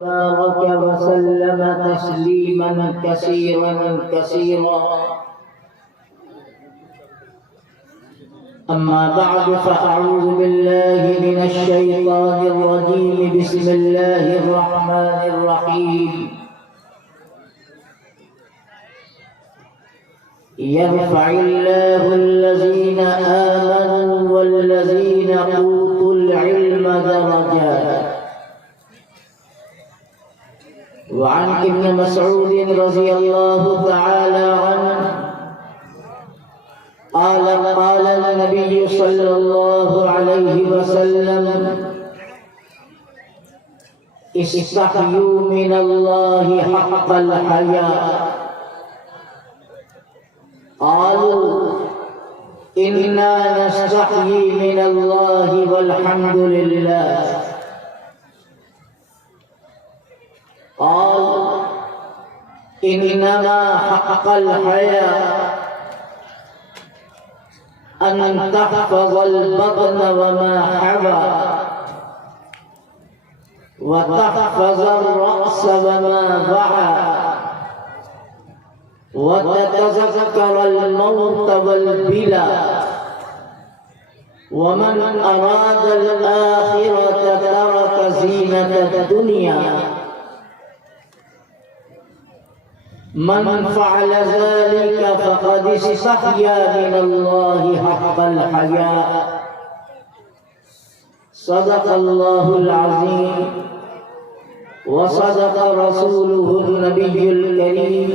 بارك وسلم تسليما كثيرا أما بعد فأعوذ بالله من الشيطان الرجيم بسم الله الرحمن الرحيم يرفع الله الذين آمنوا والذين أوتوا العلم درجات. وعن ابن مسعود رضي الله تعالى عنه قال النبي صلى الله عليه وسلم استحيوا من الله حق الحياء. قالوا إنا نستحيي من الله والحمد لله. قال إنما حق الحياء أن تحفظ البطن وما حوى وتحفظ الرأس وما وعى وتتذكر الموت والبلى. ومن أراد الآخرة ترك زينة الدنيا. من فعل ذلك فقد استحيا من الله حق الحياء. صدق الله العظيم وصدق رسوله النبي الكريم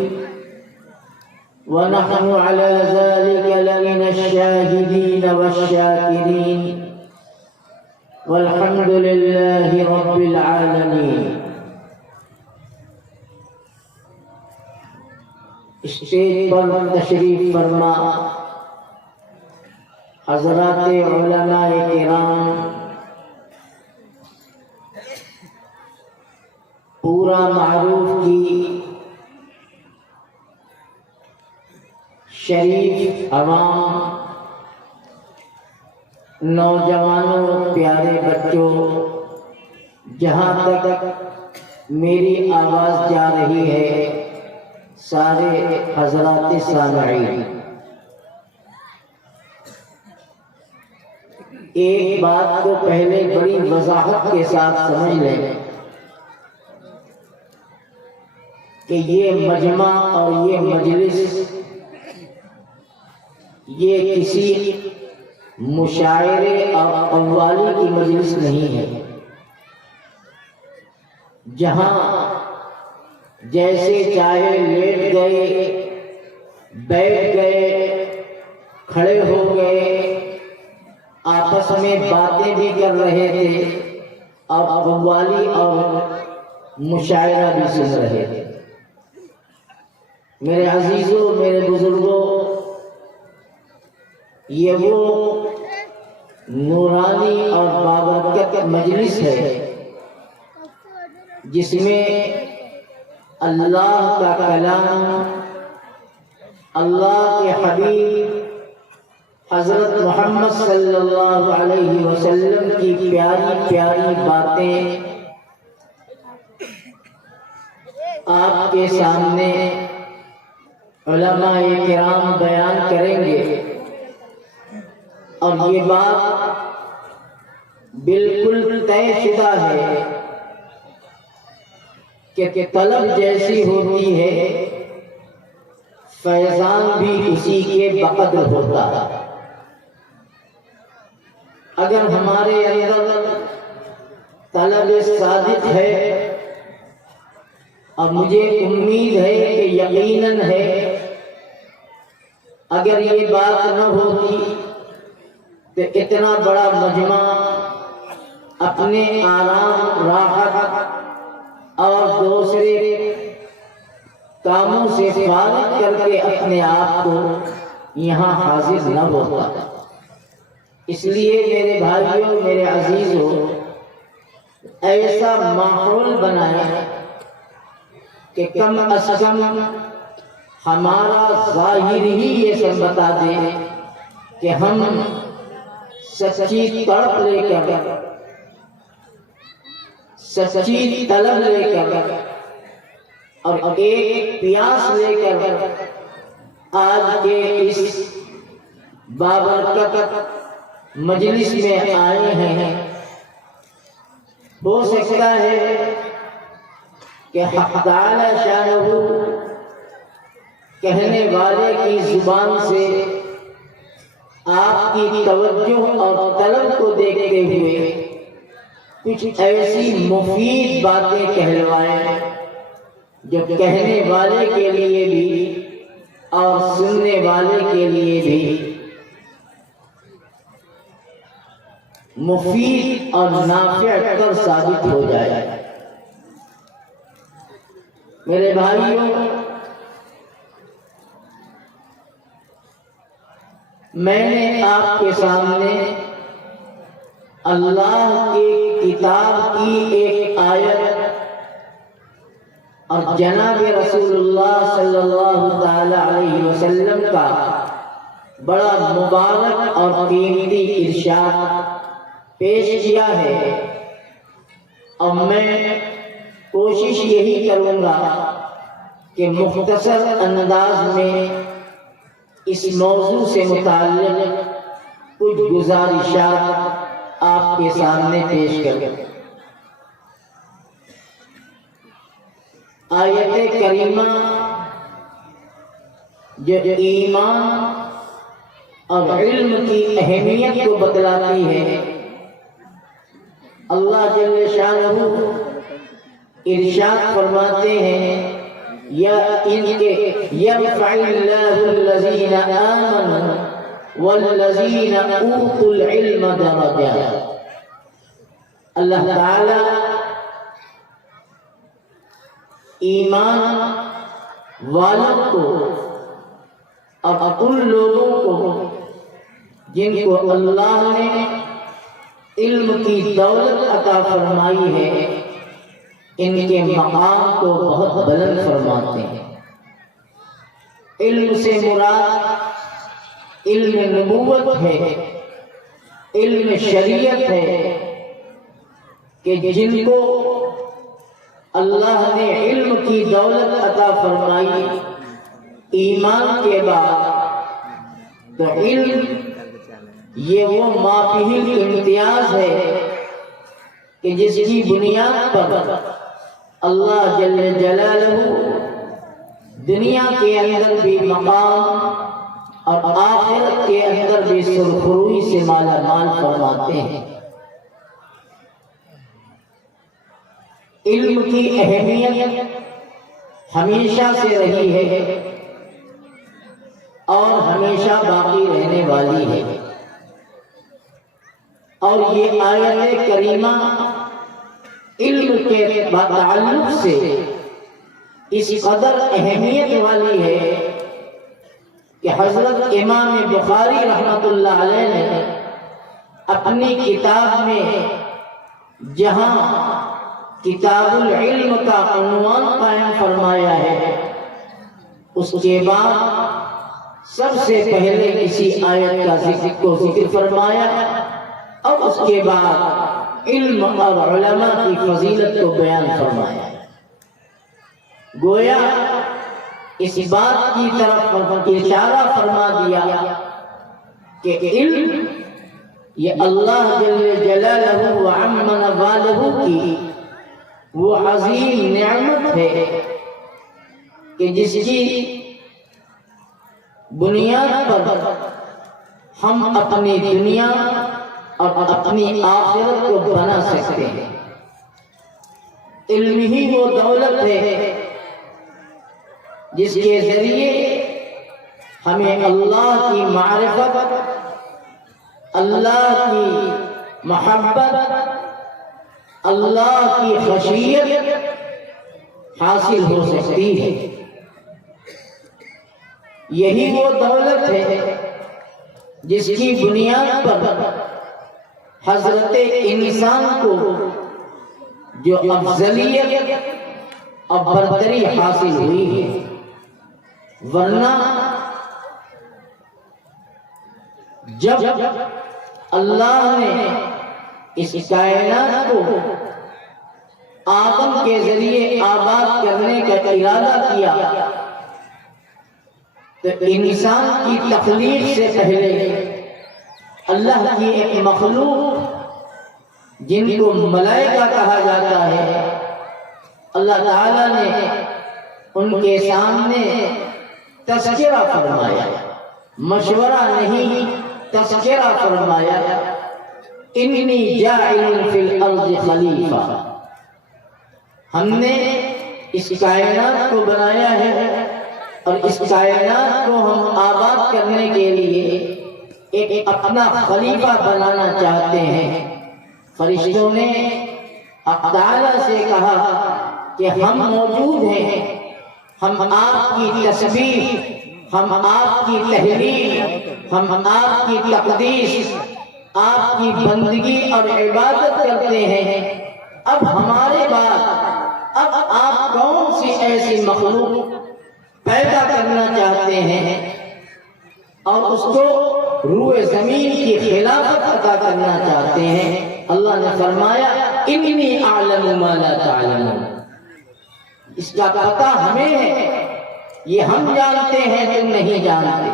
ونحن على ذلك لمن الشاهدين والشاكرين والحمد لله رب العالمين. اسٹیج پر تشریف فرما حضرات علماء کرام، پورا معروف کی شریف عوام، نوجوانوں، پیارے بچوں، جہاں تک میری آواز جا رہی ہے، سارے حضرات سامعین، ایک بات کو پہلے بڑی وضاحت کے ساتھ سمجھ لیں کہ یہ مجمع اور یہ مجلس یہ کسی مشاعرے اور قوالی کی مجلس نہیں ہے، جہاں جیسے چاہے لیٹ گئے، بیٹھ گئے، کھڑے ہو گئے، آپس میں باتیں بھی کر رہے تھے اور قوالی اور مشاعرہ بھی سن رہے تھے. میرے عزیزوں، میرے بزرگوں، یہ وہ نورانی اور بابرکت مجلس ہے جس میں اللہ کا کلام، اللہ کے حبیب حضرت محمد صلی اللہ علیہ وسلم کی پیاری پیاری باتیں آپ کے سامنے علماء کرام بیان کریں گے. اور یہ بات بالکل طے شدہ ہے کہ طلب جیسی ہوتی ہے فیضان بھی اسی کے بقدر ہوتا ہے. اگر ہمارے اندر طلب صادق ہے، اور مجھے امید ہے کہ یقیناً ہے، اگر یہ بات نہ ہوتی تو اتنا بڑا مجمع اپنے آرام، راحت اور دوسرے کاموں سے فارغ کر کے اپنے آپ کو یہاں حاضر نہ ہوتا. اس لیے میرے بھائیوں، میرے عزیزوں، ایسا ماحول بنائیں کہ کم از کم ہمارا ظاہر ہی یہ سب بتا دے کہ ہم سچی تڑپ لے کر، سچی طلب لے کر اور ایک پیاس لے کر آج کے اس بابرکت مجلس میں آئے ہیں۔ ہو سکتا ہے کہ حق تعالی شانہ کہنے والے کی زبان سے آپ کی توجہ اور طلب کو دیکھتے ہوئے کچھ ایسی مفید باتیں کہلوائیں جو کہنے والے کے لیے بھی اور سننے والے کے لیے بھی مفید اور نافع کر ثابت ہو جائے۔ میرے بھائیوں، میں نے آپ کے سامنے اللہ کی کتاب کی ایک آیت اور جناب رسول اللہ صلی اللہ تعالی علیہ وسلم کا بڑا مبارک اور قیمتی ارشاد پیش کیا ہے، اور میں کوشش یہی کروں گا کہ مختصر انداز میں اس موضوع سے متعلق کچھ گزارشات آپ کے سامنے پیش کروں۔ آیت کریمہ جو ایمان اور علم کی اہمیت کو بتلاتی ہے، اللہ جل شانہ ارشاد فرماتے ہیں یا ان کے یرفع اللہ الذین آمنوا والذین اوتوا العلم درجات۔ اللہ تعالی ایمان والوں کو اور ان لوگوں کو جن کو اللہ نے علم کی دولت عطا فرمائی ہے، ان کے مقام کو بہت بلند فرماتے ہیں۔ علم سے مراد علم نبوت ہے، علم شریعت ہے، کہ جن کو اللہ نے علم کی دولت عطا فرمائی ایمان کے بعد، تو علم یہ وہ مافہیم امتیاز ہے کہ جس کی بنیاد پر اللہ جل جلالہ دنیا کے اندر بھی مقام اور آخرت کے اندر بھی سرخروئی سے مالا مال فرماتے ہیں۔ علم کی اہمیت ہمیشہ سے رہی ہے اور ہمیشہ باقی رہنے والی ہے، اور یہ آیت کریمہ علم کے تعلق سے اس قدر اہمیت والی ہے کہ حضرت امام بخاری رحمۃ اللہ علیہ نے اپنی کتاب میں جہاں کتاب العلم کا عنوان قائم فرمایا ہے، اس کے بعد سب سے پہلے کسی آیت کا ذکر فرمایا اور اس کے بعد علم اور علماء کی فضیلت کو بیان فرمایا۔ گویا اس بات کی طرف اشارہ فرما دیا کہ علم یہ اللہ جل جلالہ وعم نوالہ کی وہ عظیم نعمت ہے کہ جس کی بنیاد پر ہم اپنی دنیا اور اپنی آخرت کو بنا سکتے ہیں۔ علم ہی وہ دولت ہے جس کے ذریعے ہمیں اللہ کی معرفت، اللہ کی محبت، اللہ کی خشیت حاصل ہو سکتی ہے۔ یہی وہ دولت ہے جس کی بنیاد پر حضرت انسان کو جو افضلیت اور برتری حاصل ہوئی ہے، ورنہ جب اللہ نے اس کائنات کو آدم کے ذریعے آباد کرنے کا ایک ارادہ کیا تو انسان کی تخلیق سے پہلے اللہ کی ایک مخلوق جن کو ملائکہ کہا جاتا ہے، اللہ تعالیٰ نے ان کے سامنے تذکرہ فرمایا، مشورہ نہیں، تذکرہ فرمایا، انی جاعل فی الارض خلیفہ، ہم نے اس کائنات کو بنایا ہے اور اس کائنات کو ہم آباد کرنے کے لیے ایک اپنا خلیفہ بنانا چاہتے ہیں۔ فرشتوں نے حق تعالیٰ سے کہا کہ ہم موجود ہیں، ہم آپ کی تسبیح، ہم آپ کی تحلیل، ہم آپ کی تقدیس، آپ کی بندگی اور عبادت کرتے ہیں۔ اب ہمارے بعد اب آپ کون سی ایسی مخلوق پیدا کرنا چاہتے ہیں اور اس کو روئے زمین کی خلافت عطا کرنا چاہتے ہیں؟ اللہ نے فرمایا انی اعلم ما لا تعلمون، اس کا پتہ ہمیں ہے، یہ ہم جانتے ہیں تم نہیں جانتے۔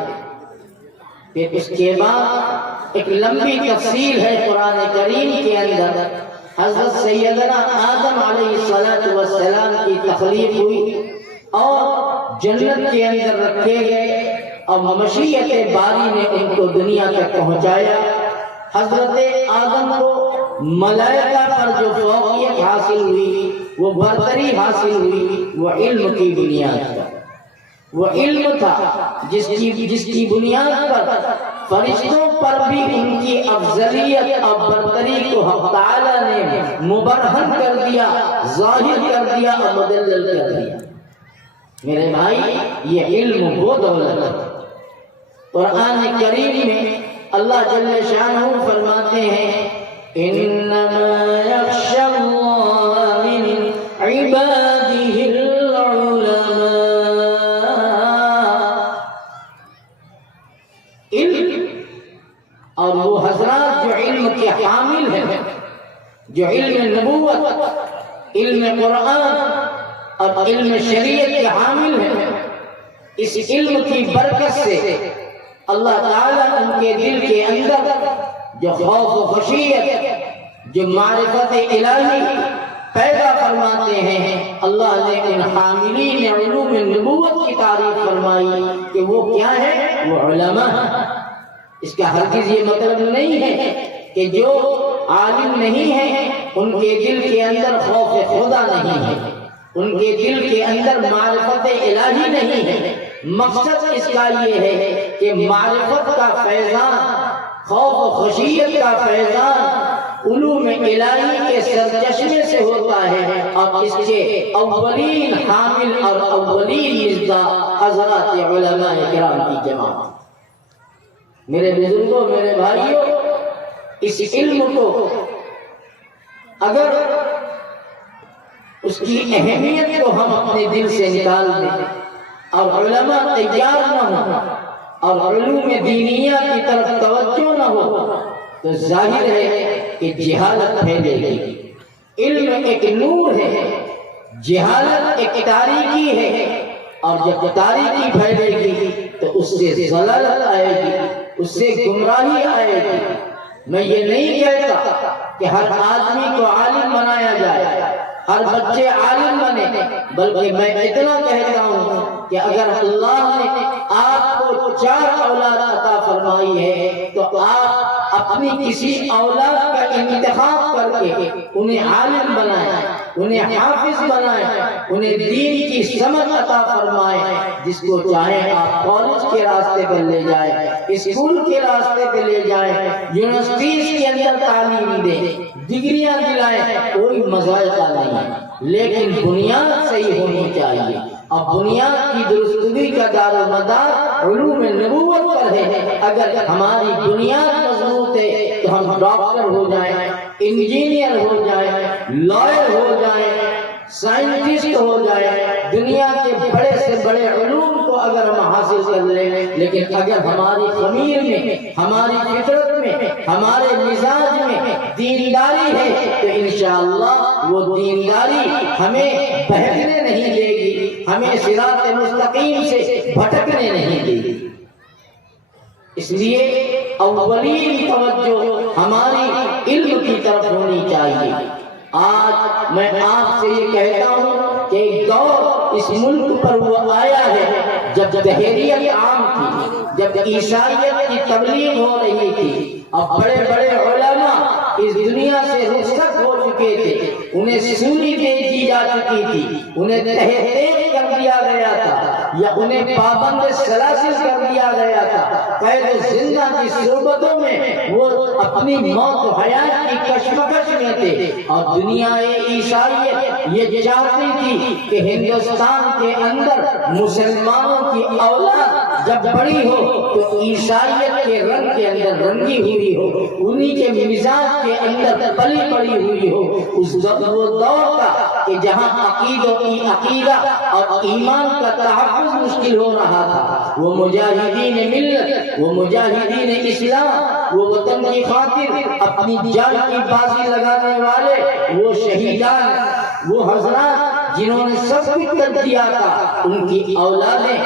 پھر اس کے بعد ایک لمبی تفصیل ہے قرآن کریم کے اندر، حضرت سیدنا آدم علیہ السلام کی تخلیق ہوئی اور جنت کے اندر رکھے گئے اور مشیت باری نے ان کو دنیا تک پہنچایا۔ حضرت آدم کو ملائکہ پر جو فوقیت حاصل ہوئی، وہ برتری حاصل ہوئی، وہ علم کی بنیاد پر، وہ علم تھا جس کی بنیاد پر فرشتوں پر بھی ان کی افضلیت اور برتری کو حق تعالیٰ نے مبرہن کر دیا، ظاہر کر دیا اور مدلل کر دیا۔ میرے بھائی، یہ علم وہ دولت ہے۔ قرآن کریم میں اللہ جل شانہ فرماتے ہیں انما یخشی اللہ من عبادہ العلماء، علم اور وہ حضرات جو علم کے حامل ہیں، جو علم نبوت، علم قرآن اور علم شریعت کے حامل ہیں، اس علم کی برکت سے اللہ تعالیٰ ان کے دل کے اندر جو خوف و خشیت، جو معرفت الہی پیدا فرماتے ہیں۔ اللہ نے ان حاملین علوم نبوت کی تعریف فرمائی کہ وہ کیا ہے؟ وہ علماء۔ اس کا ہرگز یہ مطلب نہیں ہے کہ جو عالم نہیں ہے ان کے دل کے اندر خوف خدا نہیں ہے، ان کے دل کے اندر معرفت الہی نہیں ہے۔ مقصد اس کا یہ ہے کہ معرفت کا فیضان، خوف و خشیت کا فیضان علوم الہی کے سرچشمے سے ہوتا ہے اور اس کے اولین حامل اور اولین مزدا حضرات علماء کرام کی جماعت۔ میرے بزرگوں، میرے بھائیوں، اس علم کو اگر اس کی اہمیت کو ہم اپنے دل سے نکال دیں اور علماء تیار نہ ہو اور علوم دینیہ کی طرف توجہ نہ ہو تو ظاہر ہے کہ جہالت پھیلے گی۔ علم ایک نور ہے، جہالت ایک تاریکی ہے، اور جب تاریکی پھیلے گی تو اس سے ضلالت آئے گی، اس سے گمراہی آئے گی۔ میں یہ نہیں کہتا کہ ہر آدمی کو عالم بنایا جائے، ہر بچے عالم بنے، بلکہ میں اتنا کہتا ہوں کہ اگر اللہ نے آپ کو 4 اولاد عطا فرمائی ہے تو آپ اپنی کسی اولاد کا انتخاب کر کے انہیں عالم بنائیں، انہیں حافظ بنائیں، انہیں دین کی سمجھ عطا فرمائیں۔ جس کو چاہیں آپ کالج کے راستے پر لے جائیں، اسکول کے راستے پہ لے جائیں، یونیورسٹیز کے اندر تعلیم دیں، ڈگریاں دلائیں، کوئی مذائقہ نہیں، لیکن بنیاد صحیح ہونی چاہیے۔ اور بنیاد کی درستگی کا دار و مدار علوم نبوت پر ہے۔ اگر ہماری بنیاد مضبوط ہے تو ہم ڈاکٹر ہو جائیں، انجینئر ہو جائیں، لائر ہو جائیں، سائنٹسٹ ہو جائیں، دنیا کے بڑے سے بڑے علوم کو اگر ہم حاصل کر لیں، لیکن اگر ہماری ضمیر میں، ہماری فطرت میں، ہمارے مزاج میں دینداری ہے تو انشاءاللہ وہ دینداری ہمیں بہکنے نہیں دے گی، ہمیں صراط مستقیم سے بھٹکنے نہیں دی۔ اس لیے اولین توجہ ہماری علم کی طرف ہونی چاہیے۔ آج میں آپ سے یہ کہتا ہوں کہ ایک دور اس ملک پر وہ آیا ہے جب دہریت عام تھی، جب عیسائیت کی تبلیغ ہو رہی تھی، اب بڑے بڑے علماء اس دنیا سے رخصت ہو چکے تھے، انہیں سولی دے دی جا چکی تھی، انہیں تحقیق کر دیا گیا تھا یا انہیں پابند سلاسل کر دیا گیا تھا، قید و زندہ کی صورتوں میں وہ اپنی موت و حیات کی کشمکش میں تھے، اور دنیا عیسائیت یہ چاہتی تھی کہ ہندوستان کے اندر مسلمانوں کی اولاد جب بڑی ہو تو عیسائیت کے رنگ کے اندر رنگی ہوئی ہو، انہی کے مزاج کے اندر پلی پڑی ہوئی ہو۔ اس وہ دور کا کہ جہاں عقیدہ اور ایمان کا تحفظ مشکل ہو رہا تھا، وہ مجاہدین ملت، وہ مجاہدین اسلام، وہ وطن کی خاطر اپنی جان کی بازی لگانے والے، وہ شہیدان، وہ حضرات جنہوں نے سب کچھ کر دیا تھا، ان کی اولادیں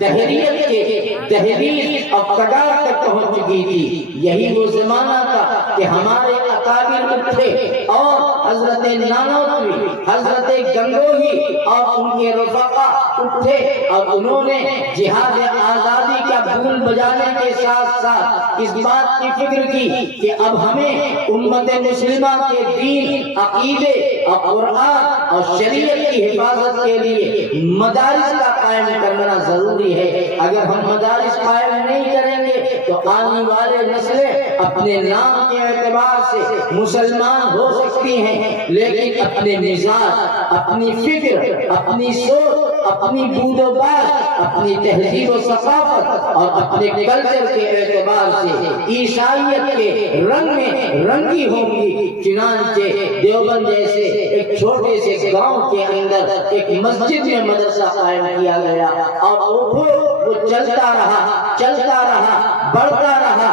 دہریت کے تحریر اور کگار تک پہنچ چکی تھی۔ یہی وہ زمانہ تھا کہ ہمارے اکابر اٹھے اور حضرت نانوتوی، حضرت گنگوہی اور ان کے رفقا اٹھے، اور انہوں نے جہاد آزادی کا دھول بجانے کے ساتھ ساتھ اس بات کی فکر کی کہ اب ہمیں امت مسلمہ کے دین، عقیدے اور قرآن اور شریعت کی حفاظت کے لیے مدارس کا قائم کرنا ضروری ہے۔ اگر ہم مدارس قائم نہیں کریں گے تو آنے والے نسلیں اپنے نام کے اعتبار سے مسلمان ہو سکتی ہیں، لیکن اپنے مزاج، اپنی فکر، اپنی سوچ، اپنی بود و باش، اپنی تہذیب و ثقافت اور اپنے کلچر کے اعتبار سے عیسائیت کے رنگ میں رنگی ہوں گی۔ چنانچہ دیوبند جیسے ایک چھوٹے سے گاؤں کے اندر ایک مسجد میں مدرسہ قائم کیا گیا، اور وہ چلتا رہا، بڑھتا رہا۔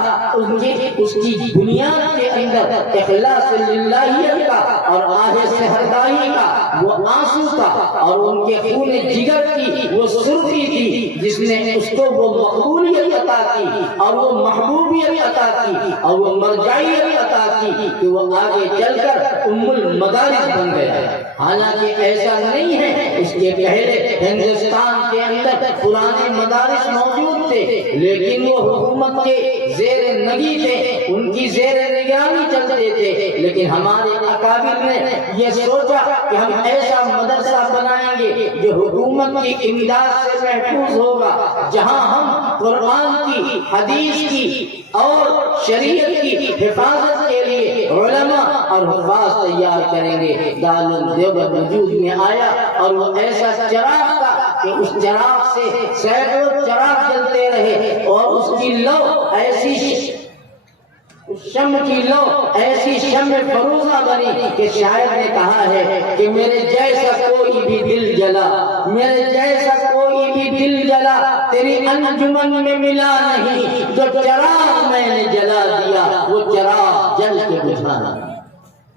اس کی بنیاد کے اندر اخلاص للہیت کا اور آہ سحردائی کا وہ آنسو تھا، اور ان کے خون جگر کی وہ سرخی تھی جس نے اس کو وہ مقبولیت عطا کی اور وہ محبوبیت عطا کی اور وہ مرجعیت عطا کی کہ وہ آگے چل کر ام المدارس بن گیا۔ حالانکہ ایسا نہیں ہے، اس کے پہلے ہندوستان کے اندر پرانے مدارس موجود تھے، لیکن وہ حکومت کے زیر نگی تھے، ان کی زیر نگرانی چلتے تھے، لیکن ہمارے اکابر نے یہ سوچا کہ ہم ایسا مدرسہ بنائیں گے جو حکومت کی امداد سے محفوظ ہوگا، جہاں ہم قرآن کی، حدیث کی اور شریعت کی حفاظت کے لیے علماء اور حفاظ تیار کریں گے۔ دارالدیوبند وجود میں آیا، اور وہ ایسا چراغ تھا کہ اس چراغ سے سینکڑوں چراغ جلتے رہے، اور اس کی لو ایسی شمع کی لو ایسی شمع فروزہ بنی کہ شاعر نے کہا ہے کہ میرے جیسا کوئی بھی دل جلا، میرے جیسا کوئی بھی دل جلا، تیری انجمن میں ملا نہیں، جو چراغ میں نے جلا دیا وہ چراغ جل کے بجھانا۔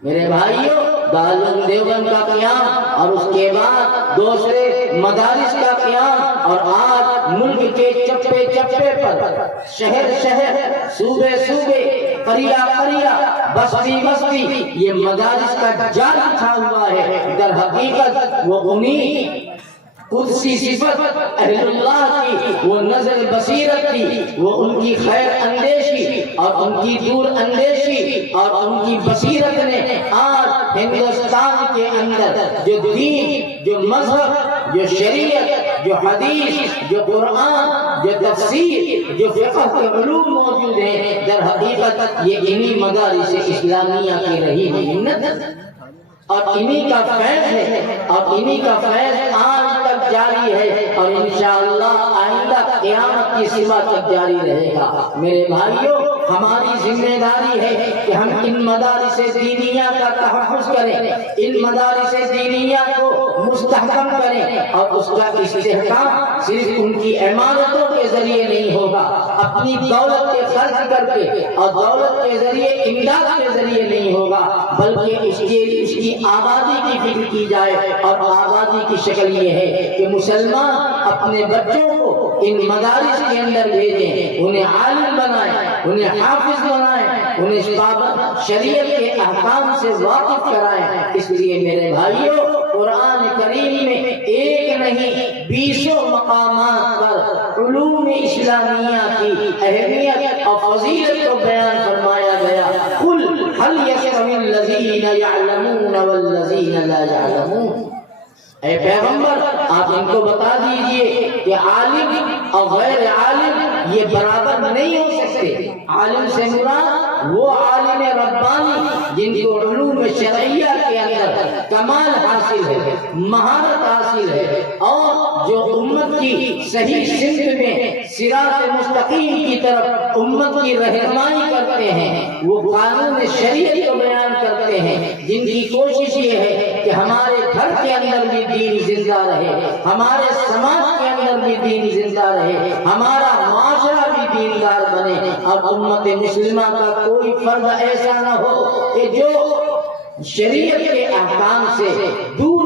میرے بھائیوں، دارالعلوم دیوبند کا قیام اور اس کے بعد دوسرے مدارس کا قیام، اور آج ملک کے چپے چپے پر، شہر شہر، صوبے صوبے، قریہ قریہ، بستی بستی یہ مدارس کا جال بچھا ہوا ہے۔ در حقیقت وہ انہی قدسی صفت اہل اللہ کی وہ نظر بصیرت تھی، وہ ان کی خیر اندیشی اور ان کی دور اندیشی اور ان کی بصیرت نے آج ہندوستان کے اندر جو دین، جو مذہب، جو شریعت، جو حدیث، جو قرآن، جو تفسیر، جو فقہ کے علوم موجود ہیں، در حقیقت یہ انہی مدارس اسلامیہ کی رہی محنت اور انہی کا فیض ہے، اور انہی کا فیض آج تک جاری ہے، اور انشاءاللہ آئندہ قیامت کی سما تک جاری رہے گا۔ میرے بھائیوں، ہماری ذمہ داری ہے کہ ہم ان مدارس دینیہ کا تحفظ کریں، ان مدارس دینیہ کو مستحکم کریں، اور اس کا استحکام صرف ان کی عمارتوں کے ذریعے نہیں ہوگا، اپنی دولت کے خرچ کر کے اور دولت کے ذریعے امداد کے ذریعے نہیں ہوگا، بلکہ اس کی آبادی کی فکر کی جائے۔ اور آبادی کی شکل یہ ہے کہ مسلمان اپنے بچوں کو ان مدارس کے اندر بھیجیں، انہیں عالم بنائیں، انہیں حافظ بنائیں، انہیں شریعت کے احکام سے واقف کرائیں۔ اس لیے میرے بھائیوں، قرآن کریم میں ایک نہیں 20 مقامات پر علوم اسلامیہ کی اہمیت اور فضیلت کو بیان فرمایا گیا۔ قل هل يستوي الذين يعلمون والذين لا يعلمون، اے پیغمبر آپ ان کو بتا دیجئے کہ عالم اور غیر عالم یہ برابر نہیں ہو سکتے۔ عالم سے مراد وہ عالم ربانی جن کو علوم شرعیہ کے اندر کمال حاصل ہے، مہارت حاصل ہے، اور جو امت کی صحیح سمت میں صراط مستقیم کی طرف امت کی رہنمائی کرتے ہیں، وہ قانون شریعت کو بیان کرتے ہیں، جن کی کوشش یہ ہے کہ ہمارے گھر کے اندر بھی دین زندہ رہے، ہمارے سماج کے اندر بھی دین زندہ رہے، ہمارا معاشرہ بھی دیندار بنے، اور امت مسلمہ کا کوئی فرد ایسا نہ ہو کہ جو شریعت کے احکام سے دور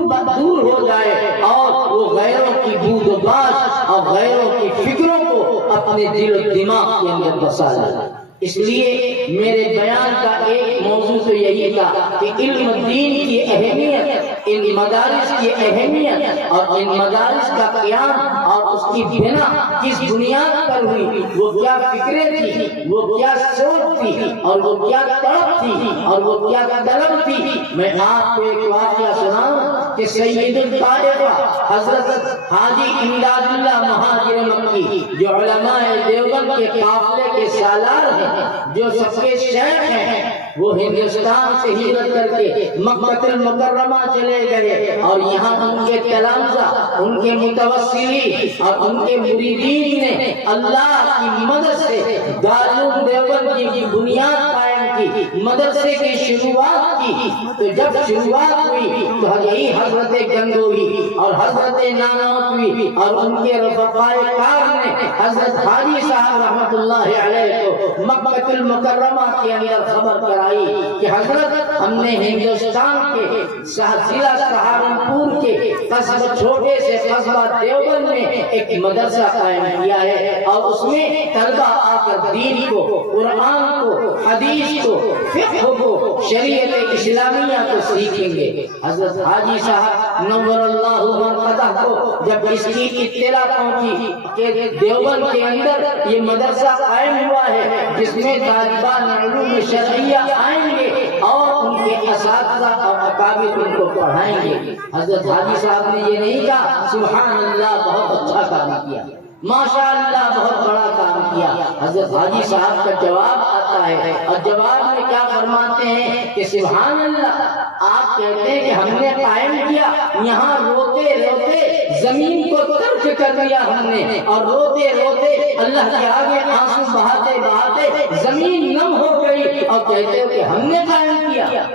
ہو جائے اور وہ غیروں کی بود و باش اور غیروں کی فکروں کو اپنے دل و دماغ کے اندر بسا لے۔ اس لیے میرے بیان کا ایک موضوع تو یہی تھا کہ علم دین کی اہمیت، ان مدارس کی اہمیت، اور ان مدارس کا قیام اور اس کی بنا کس بنیاد پر ہوئی، وہ کیا فکریں تھی، وہ کیا سوچ تھی، اور وہ کیا طلب تھی، اور وہ کیا طلب تھی۔ میں آپ کو ایک واقعہ سناؤں کہ سید الطائفہ حضرت حاجی امداد اللہ مہاجر مکی، جو علماء دیوبند کے قافلے کے سالار ہیں، جو سب کے شیخ ہیں، وہ ہندوستان سے ہجرت کر کے مکہ المکرمہ چلے گئے، اور یہاں ان کے تلامذہ، ان کے متوسلین اور ان کے مریدین نے اللہ کی مدد سے دارالعلوم دیوبند کی بنیاد قائم کی، مدرسے کی شروعات کی۔ تو جب شروعات ہوئی تو یہی حضرت گنگوہی اور حضرت نانوتوی اور ان کے رفقائے کار نے حضرت حاجی صاحب رحمۃ اللہ علیہ کو مکہ المکرمہ کے اندر خبر کرائی کہ حضرت ہم نے ہندوستان کے ضلع سہارنپور کے قصبہ چھوٹے سے قصبہ دیوبند میں ایک مدرسہ قائم کیا ہے، اور اس میں طلبہ آ کر دین کو، قرآن کو، حدیث کو، فقہ کو، شریعت اسلامیہ کو سیکھیں گے۔ حضرت حاجی صاحب نور اللہ مرقدہ کو جب اس کی اطلاع پہنچی کہ دیوبند کے اندر یہ مدرسہ قائم ہوا ہے جس میں طالبان علوم شرعیہ آئیں گے اور ان کے اساتذہ اور اکابر ان کو پڑھائیں گے، حضرت حاجی صاحب نے یہ نہیں کہا سبحان اللہ بہت اچھا کام کیا، ماشاء اللہ بہت بڑا کام کیا۔ حضرت حاجی صاحب کا جواب آتا ہے، اور جواب میں کیا فرماتے ہیں کہ سبحان اللہ، آپ کہتے ہیں کہ ہم نے قائم کیا، یہاں روتے روتے زمین کو ترک کر دیا ہم نے، اور روتے روتے اللہ کے آگے آنسو بہاتے بہاتے زمین نم ہو گئی، اور کہتے ہو کہ ہم نے قائم کیا۔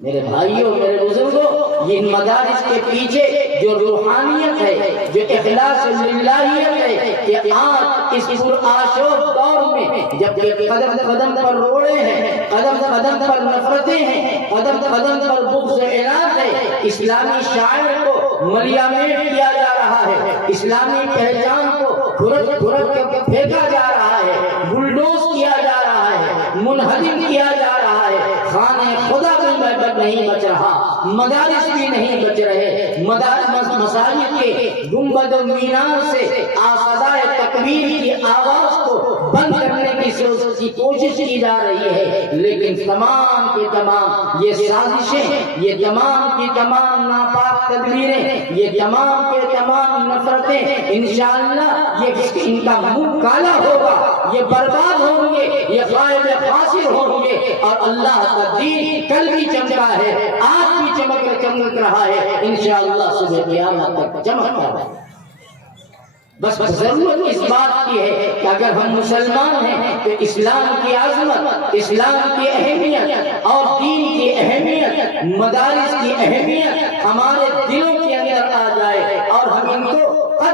میرے بھائیوں، میرے بزرگوں، یہ مدارس کے پیچھے جو روحانیت ہے، جو اخلاص للہیت ہے، کہ آج اس پرآشوب دور میں جب قدم قدم پر روڑے ہیں، قدم قدم پر نفرتیں ہیں، قدم قدم پر بغض و عناد ہے، اسلامی شاعر کو ملیامین کیا جا رہا ہے، اسلامی پہچان کو کھرچ کھرچ کر پھینکا جا رہا ہے، بلڈوز کیا جا رہا ہے، منہدم کیا جا رہا ہے، خانہ خدا نہیں بچ رہا، مدارس بھی نہیں بچ رہے، مدارس مساجد کے گنبد و مینار سے آصدائے تکبیر کی آواز کو بند کرنے کی کوشش کی جا رہی ہے، لیکن تمام کے تمام یہ سازشیں، یہ تمام کی تمام ناپاک تدبیریں، یہ تمام کے تمام نفرتیں انشاءاللہ یہ ان کا منہ کالا ہوگا، یہ برباد ہوں گے، یہ غائب خاسر ہوں گے، اور اللہ کا دین کل بھی چمکا ہے، آج بھی چمک رہا ہے، انشاءاللہ صبح قیامت تک چمک رہا ہے۔ بس ضرورت اس بات کی ہے کہ اگر ہم مسلمان ہیں تو اسلام کی عظمت، اسلام کی اہمیت اور دین کی اہمیت، مدارس کی اہمیت ہمارے دلوں کے اندر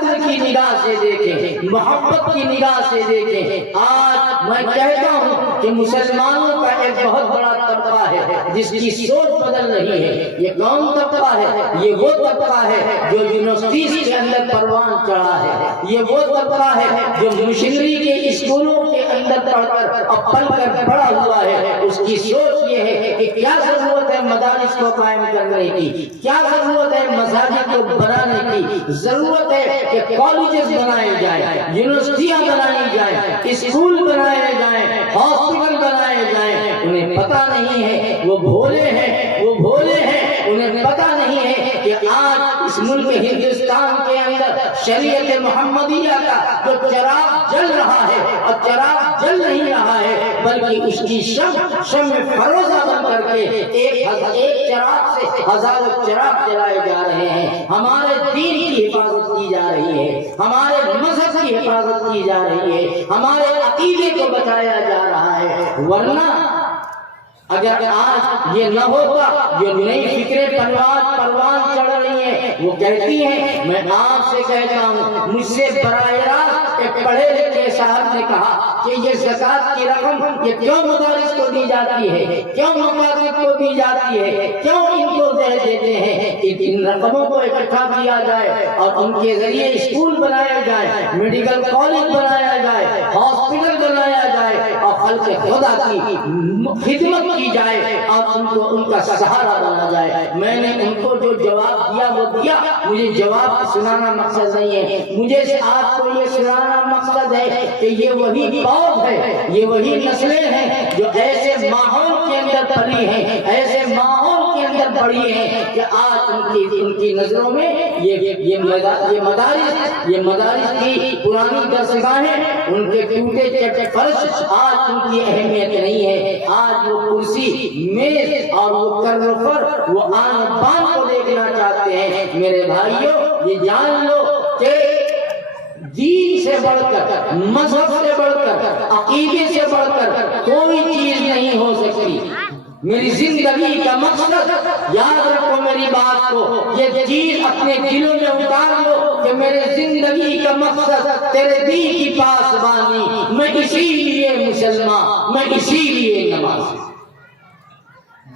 قدر کی نگاہ سے دیکھیں، محبت کی نگاہ سے دیکھیں۔ آج میں کہتا ہوں کہ مسلمانوں کا ایک بہت بڑا طبقہ ہے جس کی سوچ بدل رہی ہے۔ یہ کون طبقہ ہے؟ یہ وہ طبقہ ہے جو یونیورسٹیز کے اندر پروان چڑھا ہے، یہ وہ طبقہ ہے جو مشنری کے اسکولوں کے اندر پڑھ کر اور پل کر بڑا ہوا ہے۔ اس کی سوچ یہ ہے کہ کیا ضرورت ہے مدارس کو قائم کرنے کی، کیا ضرورت ہے مساجد کو بنانے کی، ضرورت ہے کہ کالجز بنائے جائیں، یونیورسٹیاں بنائی جائیں، اسکول بنائے جائیں، ہاسپٹل بنائے جائیں۔ انہیں پتہ نہیں ہے، وہ بھولے ہیں، وہ بھولے ہیں، انہیں پتہ نہیں ہے کہ آج اس ملک ہندوستان کے اندر شریعت محمدیہ کا جو چراغ جل رہا ہے اور چراغ جل نہیں رہا ہے بلکہ اس کی شمع فروزہ بن کر کے ایک چراغ سے ہزاروں چراغ جلائے جا رہے ہیں۔ ہمارے دین کی حفاظت کی جا رہی ہے، ہمارے مذہب کی حفاظت کی جا رہی ہے، ہمارے عقیدے کو بچایا جا رہا ہے۔ ورنہ اگر آج یہ نہ ہوتا، جو نئی فکریں پروان چڑھ رہی ہیں، وہ کہتی ہیں، میں آپ سے کہتا ہوں، مجھ سے براہ راست ایک پڑھے لکھے صاحب نے کہا کہ یہ زکوٰۃ کی رقم یہ کیوں مدارس کو دی جاتی ہے، کیوں مساجد کو دی جاتی ہے، کیوں ان کو دے دیتے ہیں؟ ان رقموں کو اکٹھا کیا جائے اور ان کے ذریعے اسکول بنایا جائے، میڈیکل کالج بنایا جائے، ہاسپٹل بنایا جائے اور خلق خدا کی خدمت کی جائے اور ان کا سہارا بنا جائے۔ میں نے ان کو جو جواب دیا وہ دیا، مجھے جواب سنانا مقصد نہیں ہے، مجھے آپ کو یہ سنانا مقصد ہے کہ یہ وہی قوم ہے، یہ وہی نسلیں ہیں جو ایسے ماحول کے اندر پلی ہیں، ایسے ماحول کے اندر پڑی ہیں کہ آج ان کی نظروں میں یہ مدارس کی پرانی درسگاہیں، ان کے ٹوٹے چٹے فرش آج ان کی اہمیت نہیں ہے۔ آج وہ کرسی، میز اور وہ کرفر، وہ آن بان کو دیکھنا چاہتے ہیں۔ میرے بھائیوں، یہ جان لو کہ دین سے بڑھ کر، مذہب سے بڑھ کر، عقیدے سے بڑھ کر کوئی چیز نہیں ہو سکتی۔ میری زندگی کا مقصد، یاد رکھو میری بات کو، یہ چیز اپنے دلوں میں اتار لو کہ میرے زندگی کا مقصد تیرے دین کی پاسبانی، میں اسی لیے مسلمان، میں اسی لیے نمازی۔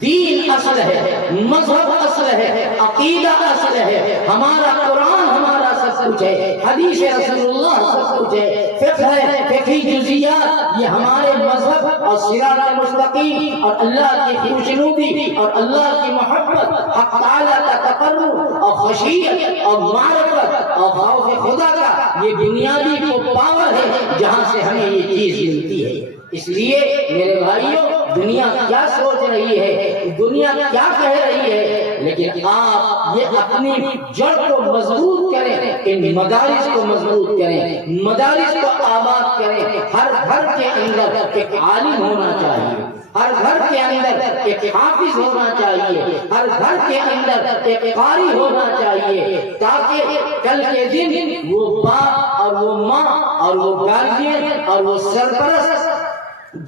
دین اصل ہے، مذہب اصل ہے، عقیدہ اصل ہے، ہمارا قرآن ہمارا سب کچھ ہے، حدیث رسول اللہ سب کچھ ہے، فقہ ہے، فقہی جزیات یہ ہمارے مذہب اور صراط مستقیم اور اللہ کی خوشنودی اور اللہ کی محبت، حق تعالیٰ کا تقرب اور خشیت اور معرفت اور خوف خدا کا یہ بنیادی پاور ہے جہاں سے ہمیں یہ چیز ملتی ہے۔ اس لیے میرے بھائیوں، دنیا کیا سوچ رہی ہے، دنیا کیا کہہ رہی ہے، لیکن آپ یہ اپنی جڑ کو مضبوط کریں، ان مدارس کو مضبوط کریں، مدارس کو آباد کریں۔ ہر گھر کے اندر ایک عالم ہونا چاہیے، ہر گھر کے اندر ایک حافظ ہونا چاہیے، ہر گھر کے اندر ایک قاری ہونا چاہیے، تاکہ کل کے دن وہ باپ اور وہ ماں اور وہ گارجین اور وہ سرپرست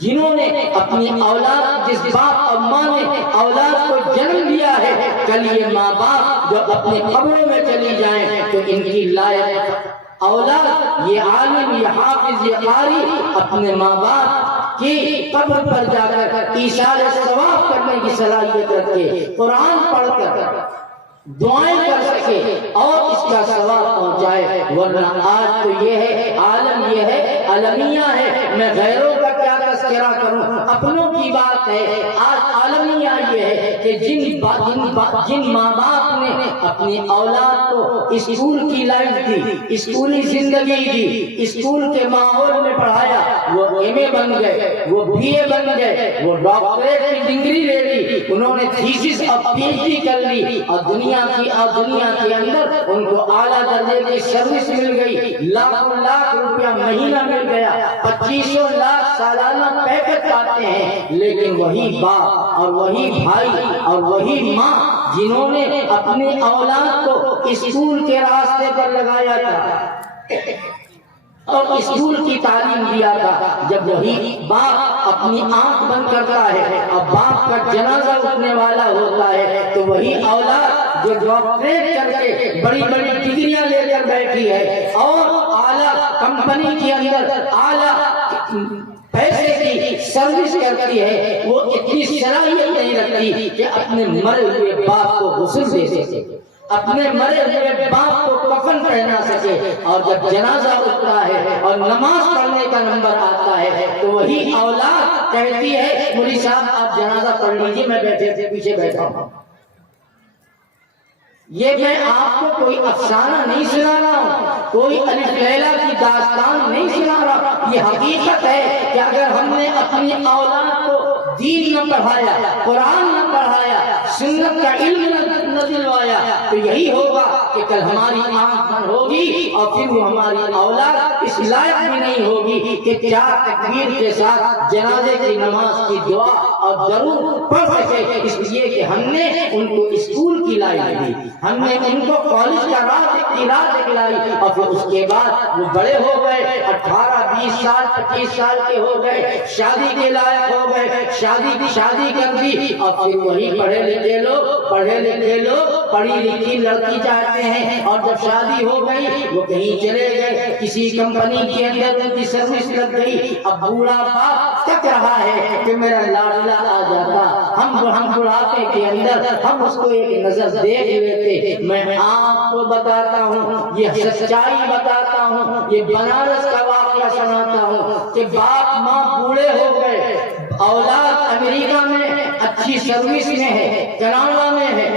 جنہوں نے اپنی اولاد، جس باپ اور ماں نے اولاد کو جنم دیا ہے، کل یہ ماں باپ جو اپنے قبروں میں چلی جائیں تو ان کی لائق اولاد، یہ عالم، یہ حافظ، یہ قاری اپنے ماں باپ کی قبر پر جا کر ایثار ثواب کرنے کی صلاحیت رکھے، قرآن پڑھ کر دعائیں کر سکے اور اس کا ثواب پہنچائے۔ ورنہ آج تو یہ ہے، عالم یہ ہے، المیہ ہے، میں غیروں کا کیا تذکرہ کروں، اپنوں کی بات ہے۔ آج عالمیہ یہ ہے کہ جن ماں باپ نے اپنی اولاد کو اسکول کی لائف دی، اسکولی زندگی دی، اسکول کے ماحول میں پڑھایا، وہ ایم اے بن گئے، وہ بی اے بن گئے، وہ ڈاکٹریٹ کی ڈگری لے لی، انہوں نے تھیسس اور پی ایچ ڈی کر لی اور دنیا کے اندر ان کو اعلیٰ درجے کی سروس مل گئی، لاکھوں لاکھ روپیہ مہینہ مل گیا، 2500 لاکھ سالانہ پیکج پاتے ہیں، لیکن وہی باپ اور وہی بھائی اور وہی ماں جنہوں نے اپنی اولاد کو اسکول کے راستے پر لگایا تھا، اور اسکول کی تعلیم دیا تھا۔ جب وہی باپ اپنی آنکھ بند کرتا ہے اور باپ کا جنازہ اٹھنے والا ہوتا ہے تو وہی اولاد جو ڈاکٹریٹ کر کے بڑی بڑی ڈگریاں لے کر بیٹھی ہے اور اعلیٰ کمپنی کے اندر اعلیٰ پیسے کی سروس کرتی ہے، وہ اتنی صلاحیت نہیں رکھتی کہ اپنے مرے ہوئے باپ کو غسل دے سکے، اپنے مرے ہوئے باپ کو کفن پہنا سکے۔ اور جب جنازہ اٹھتا ہے اور نماز پڑھنے کا نمبر آتا ہے تو وہی اولاد کہتی ہے مولوی صاحب آپ جنازہ پڑھ لیجیے، میں پیچھے بیٹھا ہوں۔ یہ میں آپ کو کوئی افسانہ نہیں سنا رہا ہوں، کوئی الف لیلا کی داستان نہیں سنا رہا، یہ حقیقت ہے کہ اگر ہم نے اپنی اولاد کو دین نہ پڑھایا، قرآن نہ پڑھایا، سنت کا علم نہ دلوایا تو یہی ہوگا کہ کل ہماری آنکھ بند ہوگی اور پھر وہ ہماری اولاد اس لائق بھی نہیں ہوگی کہ 4 تکبیر کے ساتھ جنازے کی نماز کی دعا اور درود پڑھ سکے، اس لیے کہ ہم نے ان کو اسکول کی لائن دی، ہم نے ان کو کالج کا راہ دکھلائی اور پھر اس کے بعد وہ بڑے ہو گئے، 18 20 سال 25 سال کے ہو گئے، شادی کے لائق ہو گئے، شادی کر دی اور پھر وہی پڑھے لکھے لوگ پڑھی لکھی لڑکی چاہتے ہیں اور جب شادی ہو گئی وہ کہیں چلے گئے، کسی کمپنی کے اندر ان کی سروس لگ گئی، اب بوڑھا باپ تک رہا ہے کہ میرا لاڈلا آ جاتا، ہم بڑھاپے کے اندر ہم اس کو ایک نظر دیکھ لیتے۔ میں آپ کو بتاتا ہوں، یہ سچائی بتاتا ہوں، یہ بنارس کا واقعہ سناتا ہوں کہ باپ ماں بوڑھے ہو گئے، اولاد امریکہ میں اچھی سروس میں ہے، کینیڈا میں ہے،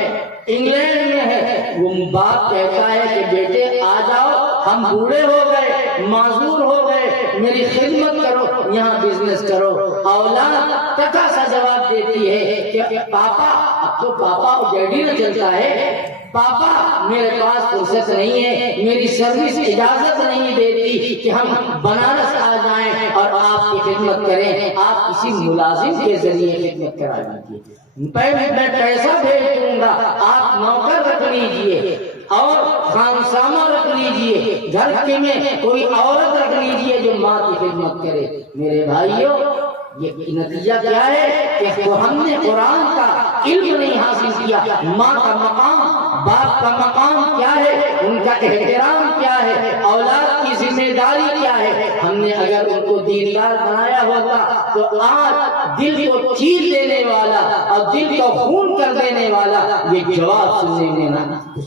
انگلینڈ میں ہے، وہ باپ کہتا ہے کہ بیٹے آ جاؤ، ہم بوڑھے ہو گئے، معذور ہو گئے، میری خدمت کرو، یہاں بزنس کرو۔ اولاد ٹکا سا جواب دیتی ہے کہ پاپا، اب تو پاپا اور ڈیڈی نہ چلتا ہے، پاپا میرے پاس فرصت نہیں ہے، میری سروس اجازت نہیں دیتی کہ ہم بنارس آ جائیں اور آپ کی خدمت کریں، آپ کسی ملازم کے ذریعے خدمت کرا دیجیے، میں پیسہ بھیج دوں گا، آپ نوکر رکھ لیجیے اور خانسامہ رکھ لیجیے، گھر کے میں کوئی عورت رکھ لیجیے جو ماں کی خدمت کرے۔ میرے بھائیوں، یہ نتیجہ کیا ہے کہ ہم نے قرآن کا علم نہیں حاصل کیا، ماں کا مقام، باپ کا مقام کیا ہے، ان کا احترام کیا ہے، اولاد کی ذمہ داری کیا ہے۔ ہم نے اگر ان کو دیندار بنایا ہوتا تو آج دل کو چیر دینے والا اور دل کو خون کر دینے والا یہ جواب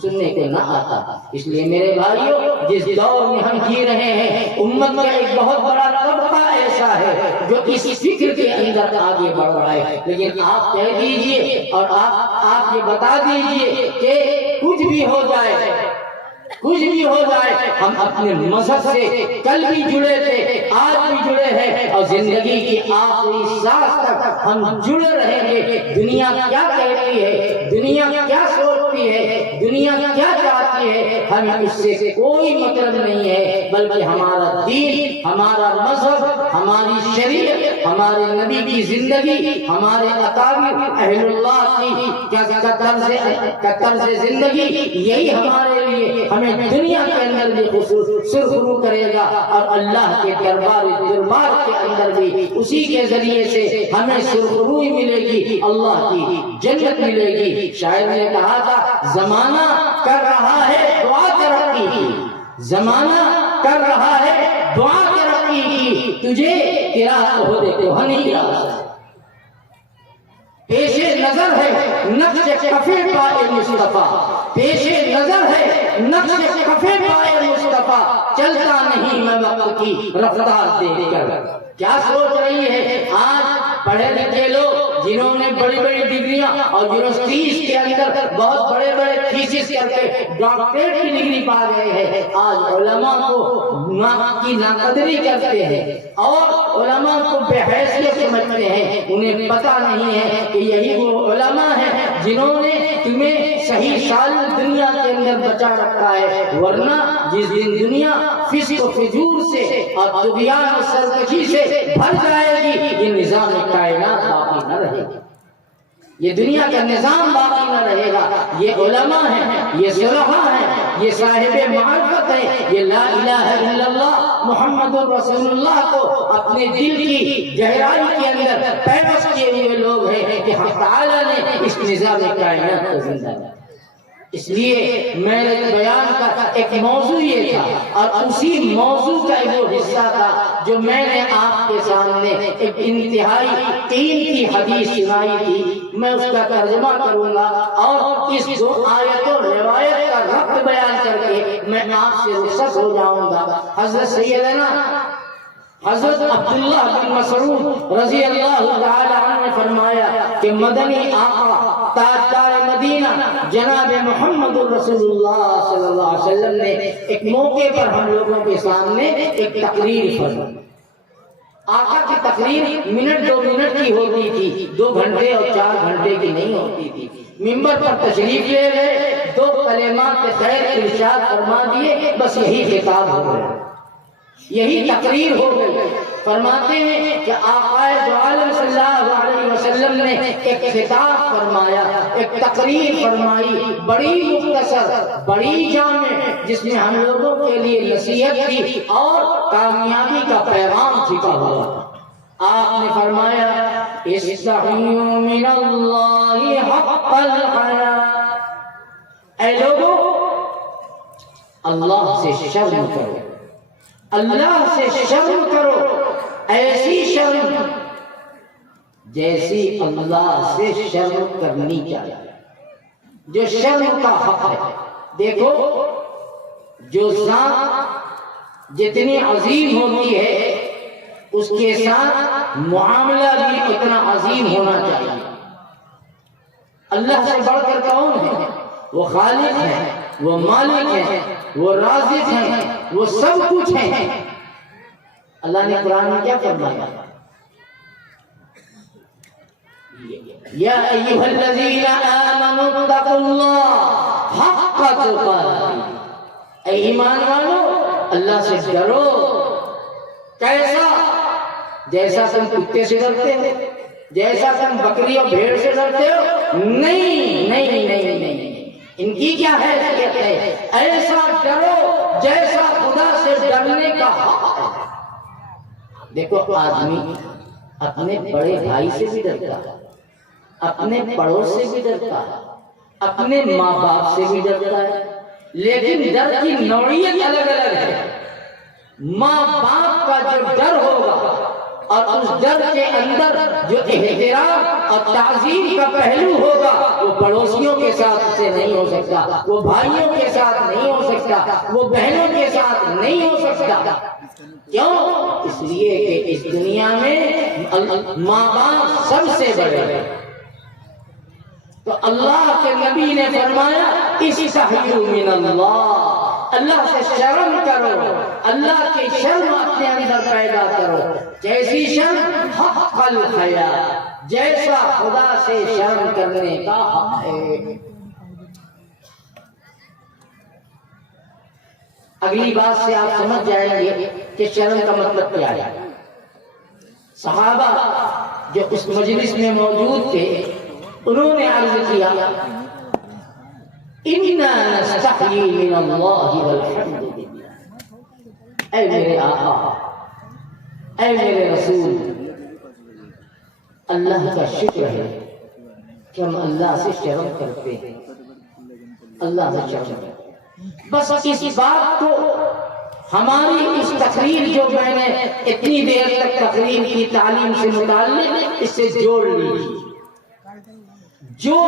سننے کو نہ آتا۔ اس لیے میرے بھائیوں، جس دور میں ہم جی رہے ہیں، امت کا ایک بہت بڑا طبقہ ایسا ہے جو اس فکر کے اندر آگے بڑھ رہا ہے، لیکن آپ کہہ دیجئے اور آپ یہ بتا دیجئے کہ کچھ بھی ہو جائے ہم اپنے مذہب سے کل بھی جڑے تھے، آج بھی جڑے ہیں اور زندگی کی آخری سانس تک ہم جڑے رہیں گے۔ دنیا کیا کہتی ہے، دنیا کیا سوچتی ہے، دنیا کیا چاہتی ہے، ہمیں اس سے کوئی مطلب نہیں ہے، بلکہ ہمارا دین، ہمارا مذہب، ہماری شریعت، ہمارے نبی کی زندگی، ہمارے اکابر اہل اللہ کی طرز زندگی، یہی ہمارے لیے ہمیں دنیا کے اندر بھی سرخرو کرے گا اور اللہ کے دربار کے اندر بھی اسی کے ذریعے سے ہمیں سرخروئی ملے گی، اللہ کی جنت ملے گی۔ شاعر نے کہا تھا، زمانہ کر رہا ہے دعا ترقی کی، زمانہ کر رہا ہے دعا ترقی کی، تجھے قرات ہو دے تو ہنی راستہ پیش نظر ہے نقش کفے پائے مصطفیٰ، پیش نظر ہے نقش کفے پائے مصطفیٰ، چلتا نہیں میں وقت کی رفتار دیکھ کر۔ کیا سوچ رہی ہے آج پڑھے لکھے لوگ جنہوں نے بڑی بڑی ڈگریاں اور یونیورسٹیز کے اندر بہت بڑے بڑے تھیسس کر کے ڈاکٹریٹ کی ڈگری پا گئے ہیں، آج علماء کو کی ناقدری کرتے ہیں اور علماء کو بے حیثیت سمجھتے ہیں۔ انہیں پتہ نہیں ہے کہ یہی وہ علماء ہیں جنہوں نے تمہیں صحیح سالم دنیا کے اندر بچا رکھا ہے، ورنہ جس دن دنیا فسق و فجور سے اور طغیان و سرکشی سے بھر جائے گی، یہ نظام کائنات باقی نہ رہے گا۔ یہ دنیا کا نظام باقی نہ رہے گا. یہ علماء ہیں، یہ صلحاء ہیں، یہ صاحب معرفت ہیں، یہ لا الہ الا اللہ محمد رسول اللہ کو اپنے دل کی گہرائی کے اندر پیوست کیے ہوئے لوگ ہیں کہ حق تعالیٰ نے اس نظام کائنات کو زندہ کیا. اس لیے میرے بیان کا ایک موضوع یہ تھا، اور اسی موضوع کا وہ حصہ تھا جو میں نے آپ کے سامنے ایک انتہائی قیمتی حدیث سنائی تھی. میں اس کا ترجمہ کروں گا اور اس دو آیت و روایت کا ربط بیان کر کے میں آپ سے رخصت ہو جاؤں گا. حضرت سیدنا حضرت عبداللہ بن مسعود رضی اللہ تعالی عنہ نے فرمایا کہ مدنی آقا تاجدار مدینہ جناب محمد رسول اللہ صلی اللہ علیہ وسلم نے ایک موقع پر ہم لوگوں کے سامنے ایک تقریر فرمائی. آقا کی تقریر منٹ 2 منٹ کی ہوتی تھی، 2 گھنٹے اور 4 گھنٹے کی نہیں ہوتی تھی. منبر پر تشریف لے گئے، 2 کلمات خیر ارشاد فرما دیے، بس یہی خطاب ہو گیا، یہی تقریر ہو گئی. فرماتے ہیں کہ آقا دو عالم صلی اللہ علیہ وسلم نے ایک خطاب فرمایا، ایک تقریر فرمائی، بڑی مختصر، بڑی جامع، جس میں ہم لوگوں کے لیے نصیحت تھی اور کامیابی کا پیغام چھپا ہوا. آپ نے فرمایا استحیوا من اللہ حق الحیا، اے لوگوں اللہ سے شرم کرو، اللہ سے شرم کرو، ایسی شرم جیسی اللہ سے شرم کرنی چاہیے، جو شرم کا حق ہے. دیکھو جو ذات جتنی عظیم ہوتی ہے اس کے ساتھ معاملہ بھی اتنا عظیم ہونا چاہیے. اللہ سے بڑھ کر کون ہے؟ وہ خالق ہے، وہ مالک ہے، وہ رازق ہے، وہ سب کچھ ہے. اللہ نے قرآن میں کیا فرمایا؟ یا ایھا الذین آمنوا اتقوا اللہ حق تقاته، اے ایمان والو اللہ سے ڈرو. کیسا؟ جیسا تم کتے سے ڈرتے ہو، جیسا تم بکری اور بھیڑ سے ڈرتے ہو؟ نہیں نہیں نہیں نہیں، ان کی کیا حیثیت ہے؟ ایسا ڈرو جیسا خدا سے ڈرنے کا حق ہے. دیکھو آدمی اپنے بڑے بھائی سے بھی ڈرتا ہے، اپنے پڑوس سے بھی ڈرتا ہے، اپنے ماں باپ سے بھی ڈرتا ہے، لیکن ڈر کی نوعیت الگ الگ ہے. ماں باپ کا جو ڈر ہوگا اور اس ڈر کے اندر جو احترام اور تعظیم کا پہلو ہوگا وہ پڑوسیوں کے ساتھ سے نہیں ہو سکتا، وہ بھائیوں کے ساتھ نہیں ہو سکتا، وہ بہنوں کے ساتھ نہیں ہو سکتا. کیوں؟ اس لیے کہ اس دنیا میں ماں باپ سب سے بڑے ہیں. تو اللہ کے نبی نے فرمایا استحیوا من اللہ، اللہ سے شرم کرو، اللہ کی شرم اپنے اندر پیدا کرو. کیسی شرم؟ حق الحیا، جیسا خدا سے شرم کرنے کا حق ہے. اگلی بات سے آپ سمجھ جائیں گے کہ شرم کا مطلب کیا ہے. صحابہ جو اس مجلس میں موجود تھے انہوں نے عرض کیا اِنَّا نَسْتَحْيِي مِنَ اللَّهِ وَالْحَمْدُ لِلَّهِ، اے میرے آقا، اے میرے رسول، اللہ کا شکر ہے کہ ہم اللہ سے شرم کرتے ہیں، اللہ سے شرم کرتے ہیں. بس اس بات کو ہماری اس تقریر جو میں نے اتنی دیر تک تقریر کی تعلیم سے متعلق اس سے جوڑ لیجیے. جو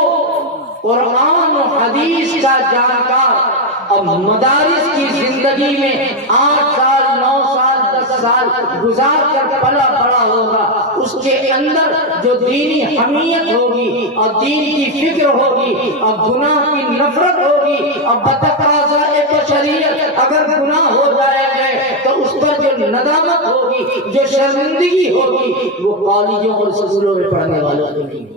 قرآن و حدیث کا جانکار اور مدارس کی زندگی میں 8 سال 9 سال 10 سال گزار کر پلا بڑا ہوگا، اس کے اندر جو دینی حمیت ہوگی اور دین کی فکر ہوگی اور گناہ کی نفرت ہوگی اور بتقاضاء بشریت اگر گناہ ہو جائے گئے تو اس پر جو ندامت ہوگی، جو شرمندگی ہوگی، وہ کالجوں اور اسکولوں میں پڑھنے والوں کو نہیں ہوگی.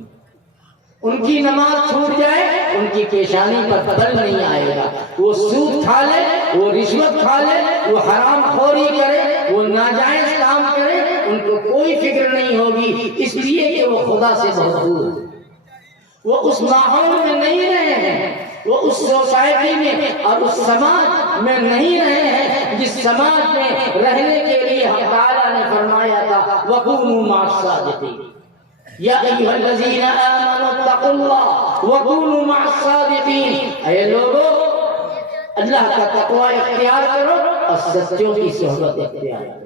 ان کی نماز چھوٹ جائے ان کی پیشانی پر بل نہیں آئے گا. وہ سود کھا لے، وہ رشوت کھا لے، وہ حرام خوری کرے، وہ ناجائز کام کرے، ان کو کوئی فکر نہیں ہوگی، اس لیے کہ وہ خدا سے بہت دور. وہ اس ماحول میں نہیں رہے ہیں، وہ اس سوسائٹی میں اور اس سماج میں نہیں رہے ہیں جس سماج میں رہنے کے لیے ہم تعالیٰ نے فرمایا تھا وَكُونُوا مَعَ الصَّادِقِينَ یا ایھا الذین آمنوا اتقوا اللہ وَكُونُوا مَعَ الصَّادِقِينَ، اے لوگو اللہ کا تقوی اختیار کرو اور سچوں کی صحبت اختیار کرو،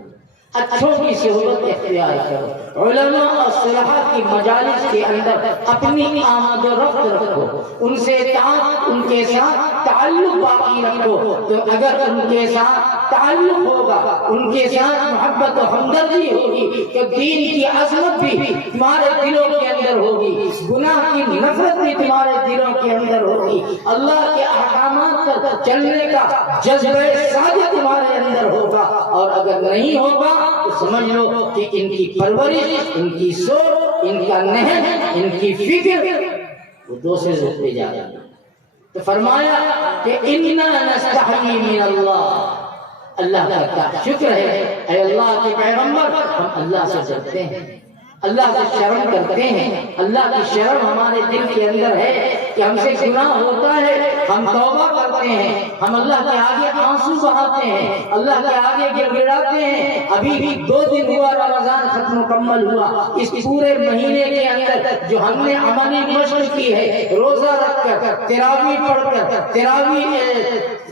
اچھوں کی صحبت اختیار کرو، علماء اور صلحاء کی مجالس کے اندر اپنی آمد و رفت رکھو، ان سے اطاعت، ان کے ساتھ تعلق باقی رکھو، تو اگر ان کے ساتھ تعلق ہوگا، ان کے ساتھ محبت و ہمدردی ہوگی تو دین کی عظمت بھی تمہارے دلوں کے اندر ہوگی، گناہ کی نفرت بھی تمہارے دلوں کے اندر ہوگی، اللہ کے احکامات پر چلنے کا جذبہ صادق تمہارے اندر ہوگا، اور اگر نہیں ہوگا تو سمجھ لو کہ ان کی پرورش، ان کی سوچ، ان کا نہج، ان کی فکر وہ دوسرے پہ جا رہا ہے۔ تو فرمایا کہ اِنَّا نَسْتَحْيِي مِنَ اللَّهِ، اللہ کا شکر ہے اے اللہ کے پیغمبر، ہم اللہ سے ڈرتے ہیں، اللہ سے شرم کرتے ہیں، اللہ کی شرم ہمارے دل کے اندر ہے کہ ہم سے گناہ ہوتا ہے، ہم توبہ کرتے ہیں، ہم اللہ کے آگے آنسو بہاتے ہیں، اللہ کے آگے گر گڑاتے ہیں۔ ابھی بھی 2 دن ہوا رمضان ختم مکمل ہوا، اس پورے مہینے کے اندر جو ہم نے عملی مشق کی ہے، روزہ رکھ کر، تراویح پڑھ کر،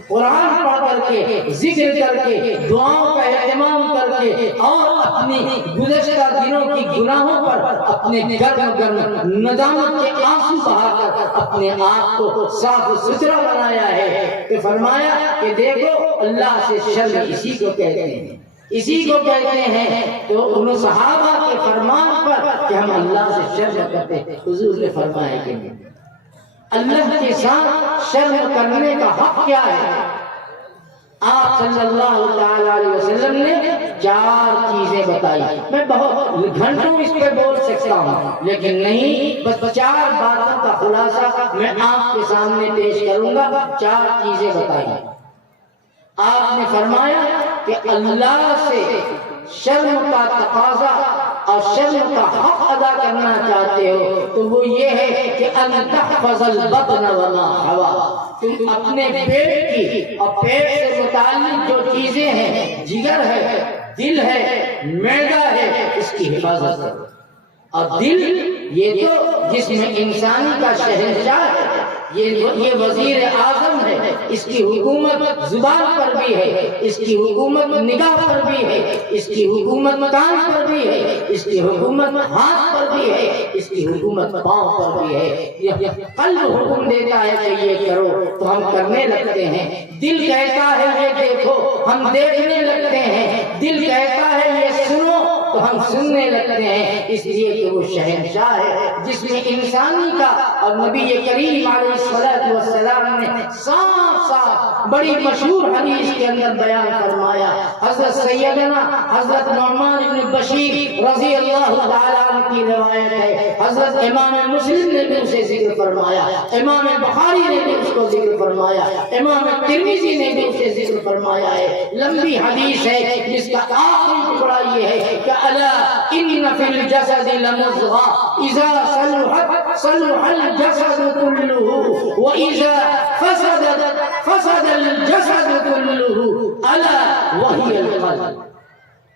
قرآن پڑھ کر کے، ذکر کر کے، دعاؤں کا اہتمام کر کے، اور اپنی گزشتہ دنوں کی گناہوں پر اپنے گرم گرم ندامت کے آنسو بہا کر اپنے آپ کو صاف ستھرا بنایا ہے، کہ فرمایا کہ دیکھو اللہ سے شرم اسی کو کہتے ہیں، اسی کو کہتے ہیں۔ تو ان صحابہ کے فرمان پر کہ ہم اللہ سے شرم کرتے ہیں، حضور نے فرمایا کہ اللہ کے ساتھ شرم کرنے کا حق کیا ہے؟ آپ صلی اللہ تعالی علیہ وسلم نے 4 چیزیں بتائی، میں بہت گھنٹوں اس پہ بول سکتا ہوں لیکن نہیں، بس 4 باتوں کا خلاصہ میں آپ کے سامنے پیش کروں گا۔ 4 چیزیں بتائی۔ آپ نے فرمایا کہ اللہ سے شرم کا تقاضا اور شرم کا حق ادا کرنا چاہتے ہو تو وہ یہ ہے کہ ان تحفظ البطن وما حوا، تم اپنے پیٹ کی اور پیٹ سے متعلق جو چیزیں ہیں، جگر ہے، دل ہے، معدہ ہے، اس کی حفاظت کرو۔ اور دل یہ تو جسم انسانی کا شہنشاہ ہے، یہ وزیر اعظم ہے، اس کی حکومت زبان پر بھی ہے، اس کی حکومت نگاہ پر بھی ہے، اس کی حکومت کان پر بھی ہے، اس کی حکومت ہاتھ پر بھی ہے، اس کی حکومت پاؤں پر بھی ہے۔ یہ قلب حکم دیتا ہے کہ یہ کرو تو ہم کرنے لگتے ہیں، دل کہتا ہے یہ دیکھو ہم دیکھنے لگتے ہیں، دل کہتا ہے یہ سنو تو ہم سننے لگتے ہیں، اس لیے کہ وہ شہنشاہ ہے جس میں انسانی کا۔ اور نبی کریم علیہ السلام نے صاف بڑی مشہور حدیث کے اندر بیان فرمایا، حضرت سیدنا حضرت نعمان بن بشیر رضی اللہ تعالیٰ عنہ کی روایت ہے، حضرت امام مسلم نے بھی اسے ذکر فرمایا، امام بخاری نے بھی اس کو ذکر فرمایا، امام ترمذی نے بھی اسے ذکر فرمایا ہے، لمبی حدیث ہے جس کا آخری ٹکڑا یہ ہے کہ الا ان فی الجسد لمضغہ اذا صلحت صلح الجسد كله واذا فسدت فسد الجسد كله الا وهي القلب۔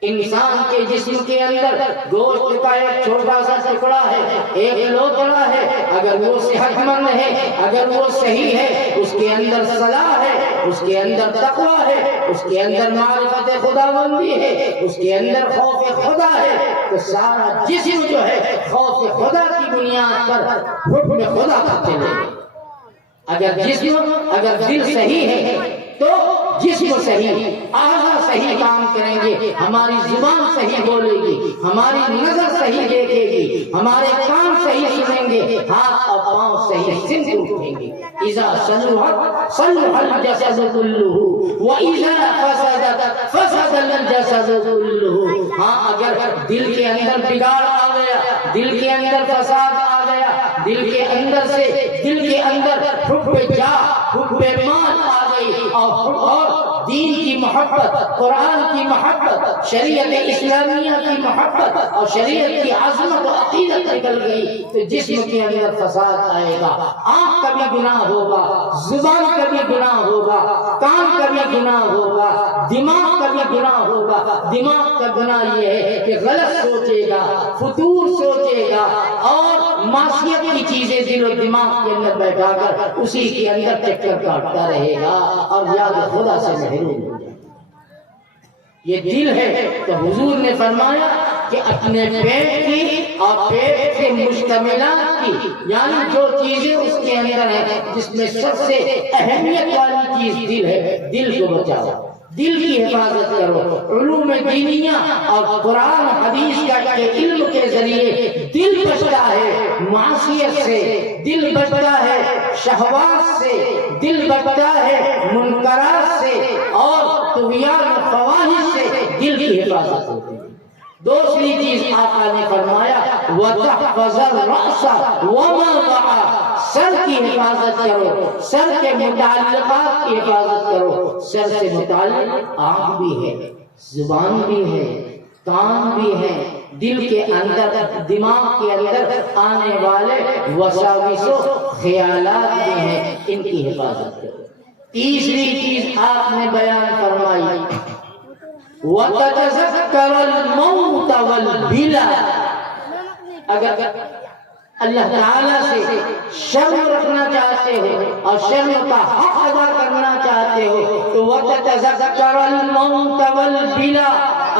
انسان کے جسم کے اندر گوشت کا ایک چھوٹا سا ٹکڑا ہے، ایک لوتڑا ہے، اگر وہ صحت مند ہے، اگر وہ صحیح ہے، اس کے اندر صلاح ہے، اس کے اندر تقوی ہے، اس کے اندر معرفت خداوندی ہے، اس کے اندر خوف خدا ہے، تو سارا جسم جو ہے خوف خدا کی بنیاد پر حکم خدا کا چلے گا۔ اگر دل صحیح ہے تو جسم صحیح، اعضاء صحیح کام کریں گے، ہماری زبان صحیح بولے گی، ہماری نظر صحیح دیکھے گی، ہمارے کان صحیح سنیں گے، ہاتھ اور پاؤں صحیح سمت اٹھیں گے۔ اذا صلحت صلح الجسد كله واذا فسدت فسد الجسد كله۔ ہاں اگر دل کے اندر بگاڑ آ گیا، دل کے اندر فساد آ گیا، دل کے اندر سے دل کے اندر حب جاہ حب مال آ گئی اور دین کی محبت محبت، قرآن کی محبت، شریعت اسلامیہ کی محبت اور شریعت کی عظمت و عقیدت نکل گئی تو جسم کے اندر فساد آئے گا، آنکھ کا بھی گناہ ہوگا، زبان کا بھی گناہ ہوگا، کان کا بھی گناہ ہوگا، دماغ کا بھی گناہ ہوگا۔ دماغ کا گناہ یہ ہے کہ غلط سوچے گا، فطور سوچے گا اور معصیت کی چیزیں دل و دماغ کے اندر بیٹھا کر اسی کے اندر چکر کاٹتا رہے گا اور یاد خدا سے محروم ہو جائے گا۔ یہ دل ہے تو حضور نے فرمایا کہ اپنے پیٹ کی اور پیٹ کے مشتملات کی، یعنی جو چیزیں اس کے اندر ہیں جس میں سب سے اہمیت والی چیز دل ہے، دل کو بچاؤ، دل کی حفاظت کرو۔ علوم دینیہ اور قرآن حدیث کے علم کے ذریعے دل بچتا ہے معصیت سے، دل بچتا ہے شہوات سے، دل بچتا ہے منکرات سے اور طغیان و فواحش سے، دل کی حفاظت ہوتی ہے۔ دوسری چیز آقا نے فرمایا وَتَحْفَظَ الرَّأْسَ وَمَا وَعَى، سر کی حفاظت کرو، سر کے متعلقات کی حفاظت کرو۔ سر سے متعلق آنکھ بھی ہے، زبان بھی ہے، کان بھی ہے، دل کے اندر، دماغ کے اندر آنے والے وساوس و خیالات بھی ہیں، ان کی حفاظت کرو۔ تیسری چیز آپ نے بیان فرمائی وَتَتَذَكَّرَ الْمَوْتَ وَالْبِلَى، اگر اللہ تعالیٰ سے شرم رکھنا چاہتے ہو اور شرم کا حق ادا کرنا چاہتے ہو تو وَتَتَذَكَّرَ الْمَوْتَ وَالْبِلَى،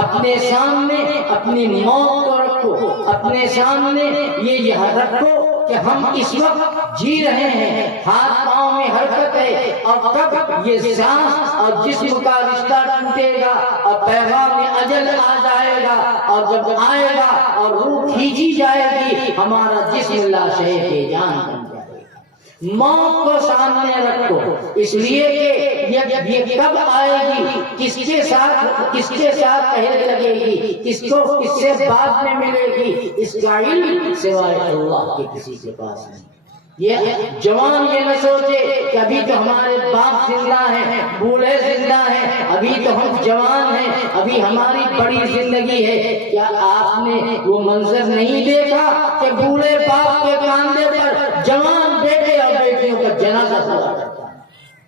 اپنے سامنے اپنی موت کو رکھو، اپنے سامنے یہ رکھو کہ ہم اس وقت جی رہے ہیں، ہاتھ پاؤں میں حرکت ہے اور کب یہ سانس اور جسم کا رشتہ ٹوٹے گا اور پیغام اجل آ جائے گا، اور جب آئے گا اور روح کھینچی جائے گی ہمارا جسم لاشے بے جان بن جائے گا۔ موت کو سامنے رکھو، اس لیے کہ یہ کب آئے گی، کس کے ساتھ پہلے لگے گی، کس سے بعد میں ملے گی، اس کا علم سوائے اللہ کے کسی کے پاس نہیں۔ یہ جوان یہ نہ سوچے کہ ابھی تو ہمارے باپ زندہ ہیں، بوڑھے زندہ ہیں، ابھی تو ہم جوان ہیں، ابھی ہماری بڑی زندگی ہے۔ کیا آپ نے وہ منظر نہیں دیکھا کہ بوڑھے باپ کے کاندھے پر جوان بیٹے اور بیٹیوں کا جنازہ کھڑا کرتا ہے؟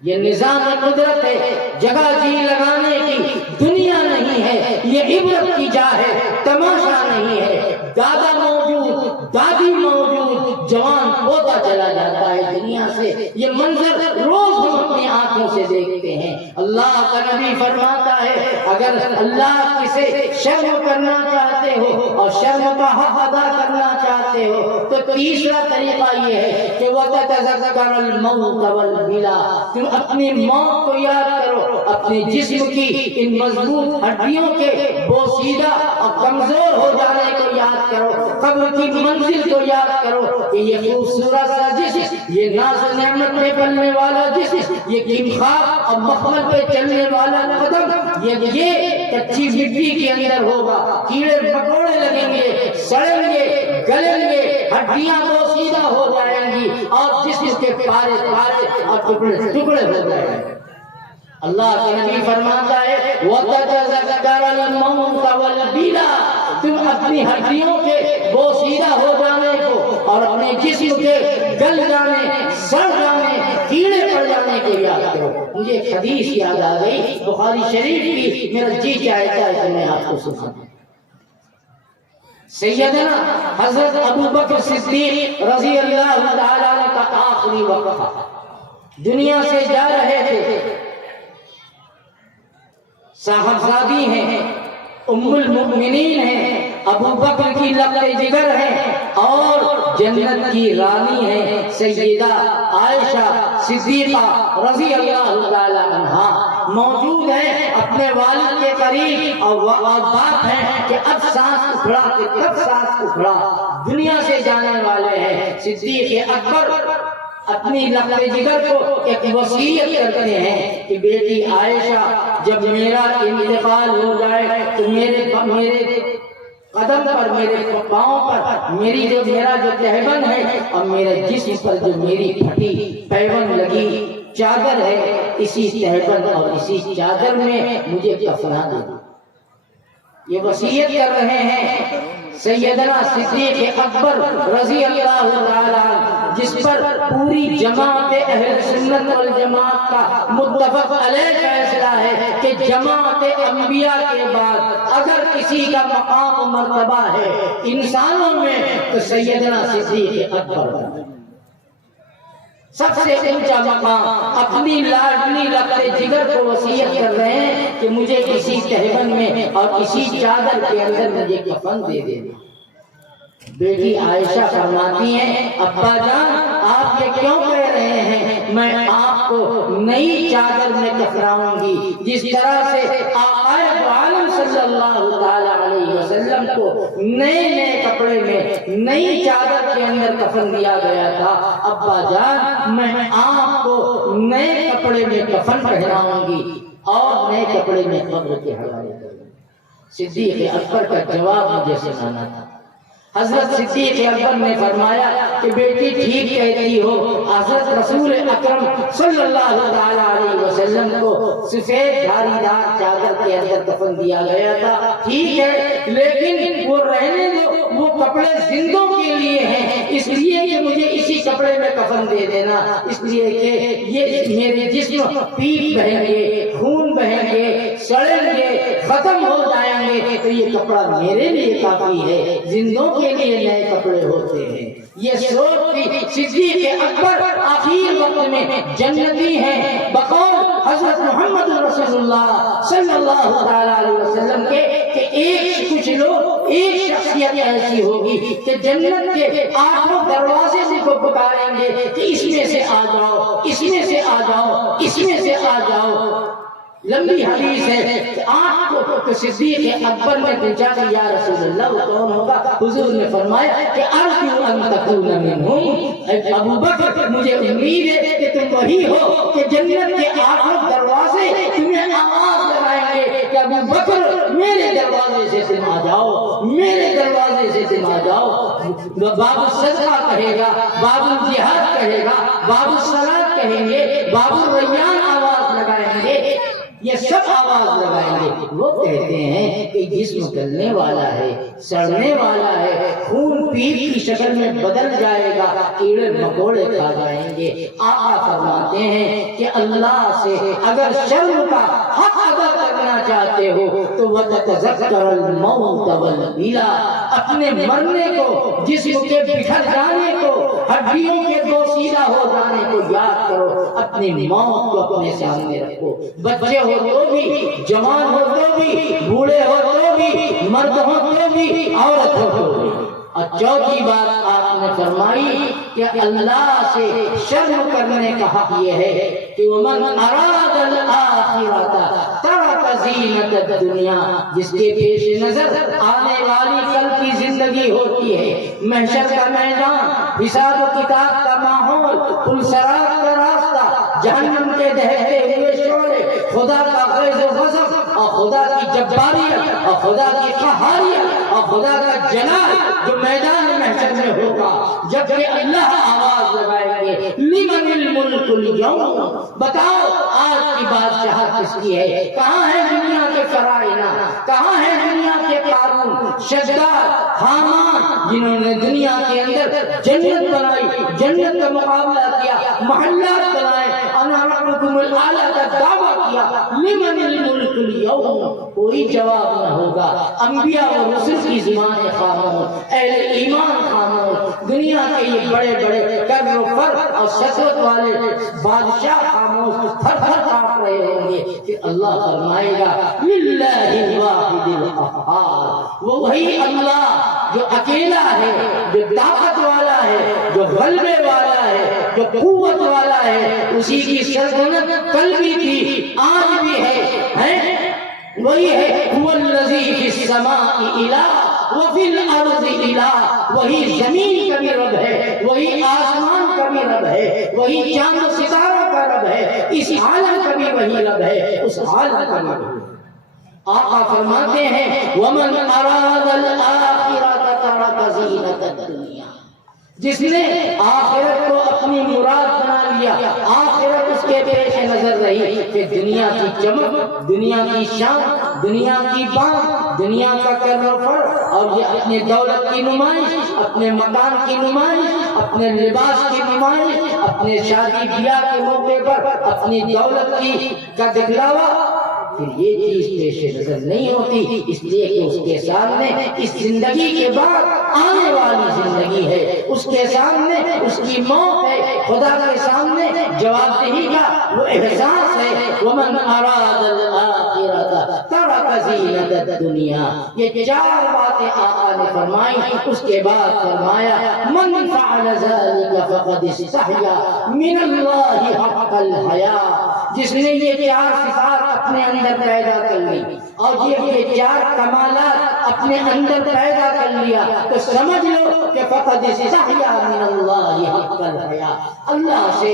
یہ نظام قدرت ہے، جگہ جی لگانے کی دنیا نہیں ہے، یہ عبرت کی جا ہے، تماشا نہیں ہے۔ دادا موجود، دادی موجود، جوان ہوتا چلا جاتا ہے دنیا سے۔ یہ منظر روز ہم اپنی آنکھوں سے دیکھتے ہیں۔ اللہ کا نبی فرماتا ہے اگر اللہ کسے شرم کرنا چاہتے ہو اور شرم کا حق ادا کرنا چاہتے ہو تو تیسرا طریقہ یہ ہے کہ وَتَتَذَكَّرَ الْمَوْتَ وَالْبِلَى، تم اپنی موت کو یاد کرو، اپنے جسم کی ان مضبوط ہڈیوں کے بوسیدہ اور کمزور ہو جانے کو یاد کرو، قبر کی منزل کو یاد کرو کہ یہ خوبصورت سا جسم، یہ ناز و نعمت میں پلنے والا جسم، یہ کیمخواب اور مخمل پہ چلنے والا قدم، یہ کچی مٹی کے اندر ہوگا، کیڑے مکوڑے لگیں گے، سڑیں گے، گلیں گے، ہڈیاں بوسیدہ ہو جائیں گی اور جسم کے پارے پارے اور ٹکڑے ٹکڑے ہو جائیں گے۔ اللہ کے نبی فرماتا ہے وَتَتَذَكَّرَ الْمَوْتَ وَالْبِلَى، تم اپنی ہڈیوں کے بوسیدہ ہو جانے کو اور اپنے جسم کے گل جانے، سڑ جانے، کیڑے پڑ جانے کو یاد کرو۔ مجھے ایک حدیث یاد آ گئی بخاری شریف کی، میرا جی چاہتا ہے کہ میں آپ کو سناؤں۔ سیدنا حضرت ابو بکر صدیق رضی اللہ تعالیٰ عنہ کا آخری وقت، دنیا سے جا رہے تھے، صاحبزادی ہیں، ام المؤمنین ہیں، ابو بکر کی لقب جگر ہیں اور جنت کی رانی ہیں سیدہ عائشہ صدیقہ رضی اللہ تعالی عنہا موجود ہیں اپنے والد کے قریب، اور بات ہے کہ اب سانس اکھڑا کہ کب سانس اکھڑا، دنیا سے جانے والے ہیں۔ صدیق اکبر اپنی لقب جگر کو ایک وصیت کرتے ہیں کہ بیٹی عائشہ جب میرا انتقال ہو جائے تو میرے قدم پر، میرے پاؤں پر میرا جو تہبند ہے اور میرے جسم پر جو میری پھٹی پیوند لگی چادر ہے، اسی تہبند اور اسی چادر میں مجھے کفنا دے دو۔ یہ وصیت کر رہے ہیں سیدنا صدیق اکبر رضی اللہ تعالیٰ عنہ، جس پر پوری جماعت اہل سنت والجماعت کا متفق علیہ فیصلہ ہے کہ جماعت انبیاء کے بعد اگر کسی کا مقام و مرتبہ ہے انسانوں میں تو سیدنا صدیق اکبر سب سے اونچا مقام۔ اپنی لاڈلی لقب جگر کو وصیت کر رہے ہیں کہ مجھے اسی تہبند میں اور اسی چادر کے اندر مجھے کفن دے دینا۔ بیٹی عائشہ فرماتی ہیں ابا جان آپ یہ کیوں کہہ رہے ہیں؟ میں آپ کو نئی چادر میں کفناؤں گی، جس طرح سے آقا عالم صلی اللہ تعالی علیہ وسلم کو نئے کپڑے میں نئی چادر کے اندر کفن دیا گیا تھا۔ ابا جان میں آپ کو نئے کپڑے میں کفن پہناؤں گی اور نئے کپڑے میں قبر کے حوالے کروں گی۔ صدیق اکبر کا جواب مجھے سنانا تھا۔ حضرت صدیق اکبر نے فرمایا کہ بیٹی ٹھیک کہتی ہو، حضرت رسول اکرم صلی اللہ علیہ وسلم کو سفید دھاری دار چادر کے اندر کفن دیا گیا تھا، ٹھیک ہے، لیکن وہ رہنے دو، وہ کپڑے زندوں کے لیے ہیں، اس لیے کہ مجھے اسی کپڑے میں کفن دے دینا، اس لیے کہ یہ میرے جسم پیٹ بہیں گے، خون بہیں گے، سڑیں گے، ختم ہو جائیں گے، تو یہ کپڑا میرے لیے کافی ہے، زندوں کے لیے نئے کپڑے ہوتے ہیں۔ یہ سوچ تھی صدیق اکبر آخر وقت میں جنتی ہیں بقول حضرت محمد رسول اللہ صلی اللہ علیہ وسلم کے کہ کچھ لوگ ایک شخصیت ایسی ہوگی کہ جنت کے آٹھوں دروازے سے کو پکاریں گے کہ اس میں سے آ جاؤ، اس میں سے آ جاؤ، اس میں سے آ جاؤ۔ لمبی حدیث ہے کہ آپ کو صدیق اکبر نے پوچھا کہ یا رسول اللہ وہ کون ہوگا؟ حضور نے فرمایا کہ ارجو ان تکون منہم، ابو بکر مجھے امید ہے کہ تم وہی ہو کہ جنت کے آٹھوں دروازے تمہیں آواز لگائیں گے کہ ابو بکر میرے دروازے سے تم آ جاؤ، میرے دروازے سے تم آ جاؤ۔ باب الصدقہ کہے گا، باب الجہاد کہے گا، باب الصلاۃ کہیں گے، باب الریان آواز لگائیں گے، یہ سب آواز لگائیں گے۔ وہ کہتے ہیں کہ جسم گلنے والا ہے، سڑنے والا ہے، خون پیٹ کی شکل میں بدل جائے گا، کیڑے مکوڑے کھا جائیں گے۔ آقا فرماتے ہیں کہ اللہ سے اگر شرم کا حق ادا کرنا چاہتے ہو تو وَتَتَذَكَّرَ الْمَوْتَ وَالْبِلَا، اپنے مرنے کو، جسم کے بکھر جانے کو، ہڈیوں کے دو سیدھا ہو جانے کو یاد کرو، اپنی موت کو اپنے سامنے رکھو۔ بچے ہو تو بھی، جوان ہو تو بھی، بوڑھے ہو تو بھی، مرد ہو تو بھی، عورت ہو تو بھی۔ اور چوتھی بات آپ نے فرمائی کہ اللہ سے شرم کرنے کا حق یہ ہے کہ وَمَنْ أَرَادَ الْآخِرَةَ تَرَكَ زِينَةَ الدُّنْيَا، جس کے پیش نظر آنے والی کل کی زندگی ہوتی ہے، محشر کا میدان، حساب و کتاب کا ماحول، پلسرات کا راستہ، جہنم کے دہتے ہوئے شعلے، خدا کا غیظ و غضب اور خدا کی جباریت اور خدا کی قہاریت اور خدا کا جلال جو میدان محشر میں ہوگا، جب کہ اللہ آواز لگائیں گے لمن الملک اليوم، بتاؤ آج کی بادشاہت کس کی ہے؟ کہاں ہے دنیا کے فرعونہ؟ کہاں ہے دنیا کے قارون، شداد، حامان، جنہوں نے دنیا کے اندر جنت بنائی، جنت کا مقابلہ کیا، محلات بنائے، انا ربکم الاعلی کا دعویٰ کیا، لمن الملک اليوم، کوئی جواب نہ ہوگا۔ انبیاء و رسل کی زبانیں خاموش، اہل ایمان خاموش، دنیا کے یہ بڑے بڑے کر و فر اور سطوت والے بادشاہ خاموش، تھر تھر کانپ رہے ہوں گے کہ اللہ فرمائے گا للہ الواحد القہار، وہ وہی اللہ جو اکیلا ہے، جو طاقت والا ہے، جو غلبے والا ہے، جو قوت والا ہے، اسی کی سلطنت کل بھی تھی، آج بھی ہے، وہی ہے هو الذی فی السماء الہ وفی الارض الہ، وہی زمین کا بھی رب ہے، وہی آسمان کا بھی رب ہے، وہی چاند و ستاروں کا رب ہے، اس عالم کا بھی وہی رب ہے، اس عالم کا بھی وہی۔ آقا فرماتے ہیں وَمَنْ أَرَادَ الْآخِرَةَ تَرَكَ زِينَةَ الدُّنْيَا، جس نے آخرت کو اپنی مراد بنا لیا، آخرت اس کے پیش نظر رہی کہ دنیا کی چمک، دنیا کی شان، دنیا کی بات، دنیا کا کر و فر، اور یہ اپنے دولت کی نمائش، اپنے مکان کی نمائش، اپنے لباس کی نمائش، اپنے شادی بیاہ کے موقع پر اپنی دولت کی کا دکھلاوا، پھر یہ چیز پیش نظر نہیں ہوتی، اس لیے کہ اس کے سامنے اس زندگی کے بعد آنے والی زندگی ہے، اس کے سامنے اس کی موت ہے، خدا کے سامنے جواب دہی کا وہ احساس ہے۔ وَمَنْ أَرَادَ الْآخِرَةَ تَرَكَ زِينَةَ الدُّنْيَا، یہ چار باتیں آقا نے فرمائی، اس کے بعد فرمایا مَنْ فَعَلَ ذَلِكَ فَقَدِ اسْتَحْيَا مِنَ اللَّهِ حَقَّ الْحَيَاءِ، جس نے یہ چار صفات اپنے اندر پیدا کر لی اور یہ چار کمالات اپنے اندر پیدا کر لیا تو سمجھ لو کہ فقد استحیا من اللہ حق الحیا، اللہ سے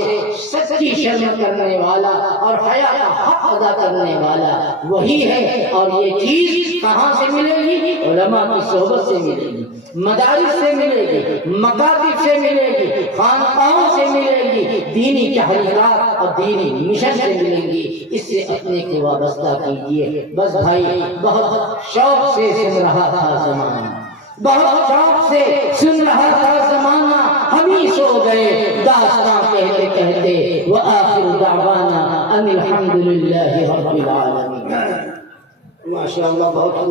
سچی شرم کرنے والا اور حیا کا حق ادا کرنے والا وہی ہے۔ اور یہ چیز کہاں سے ملے گی؟ علماء کی صحبت سے ملے گی، مدارس سے ملے گی، مکاتب سے ملے گی، خانقاہوں سے ملے گی، دینی تحریرات اور دینی مشن سے ملیں گی۔ اس سے اپنے کو وابستہ کیجیے۔ بس بھائی بہت شوق سے سن رہا تھا زمانہ، بہت شوق سے سن رہا تھا زمانہ، ہم ہی سو گئے داستان کہتے کہتے۔ وآخر دعوانا ان الحمد للہ رب العالمین۔ ماشاء اللہ، بہت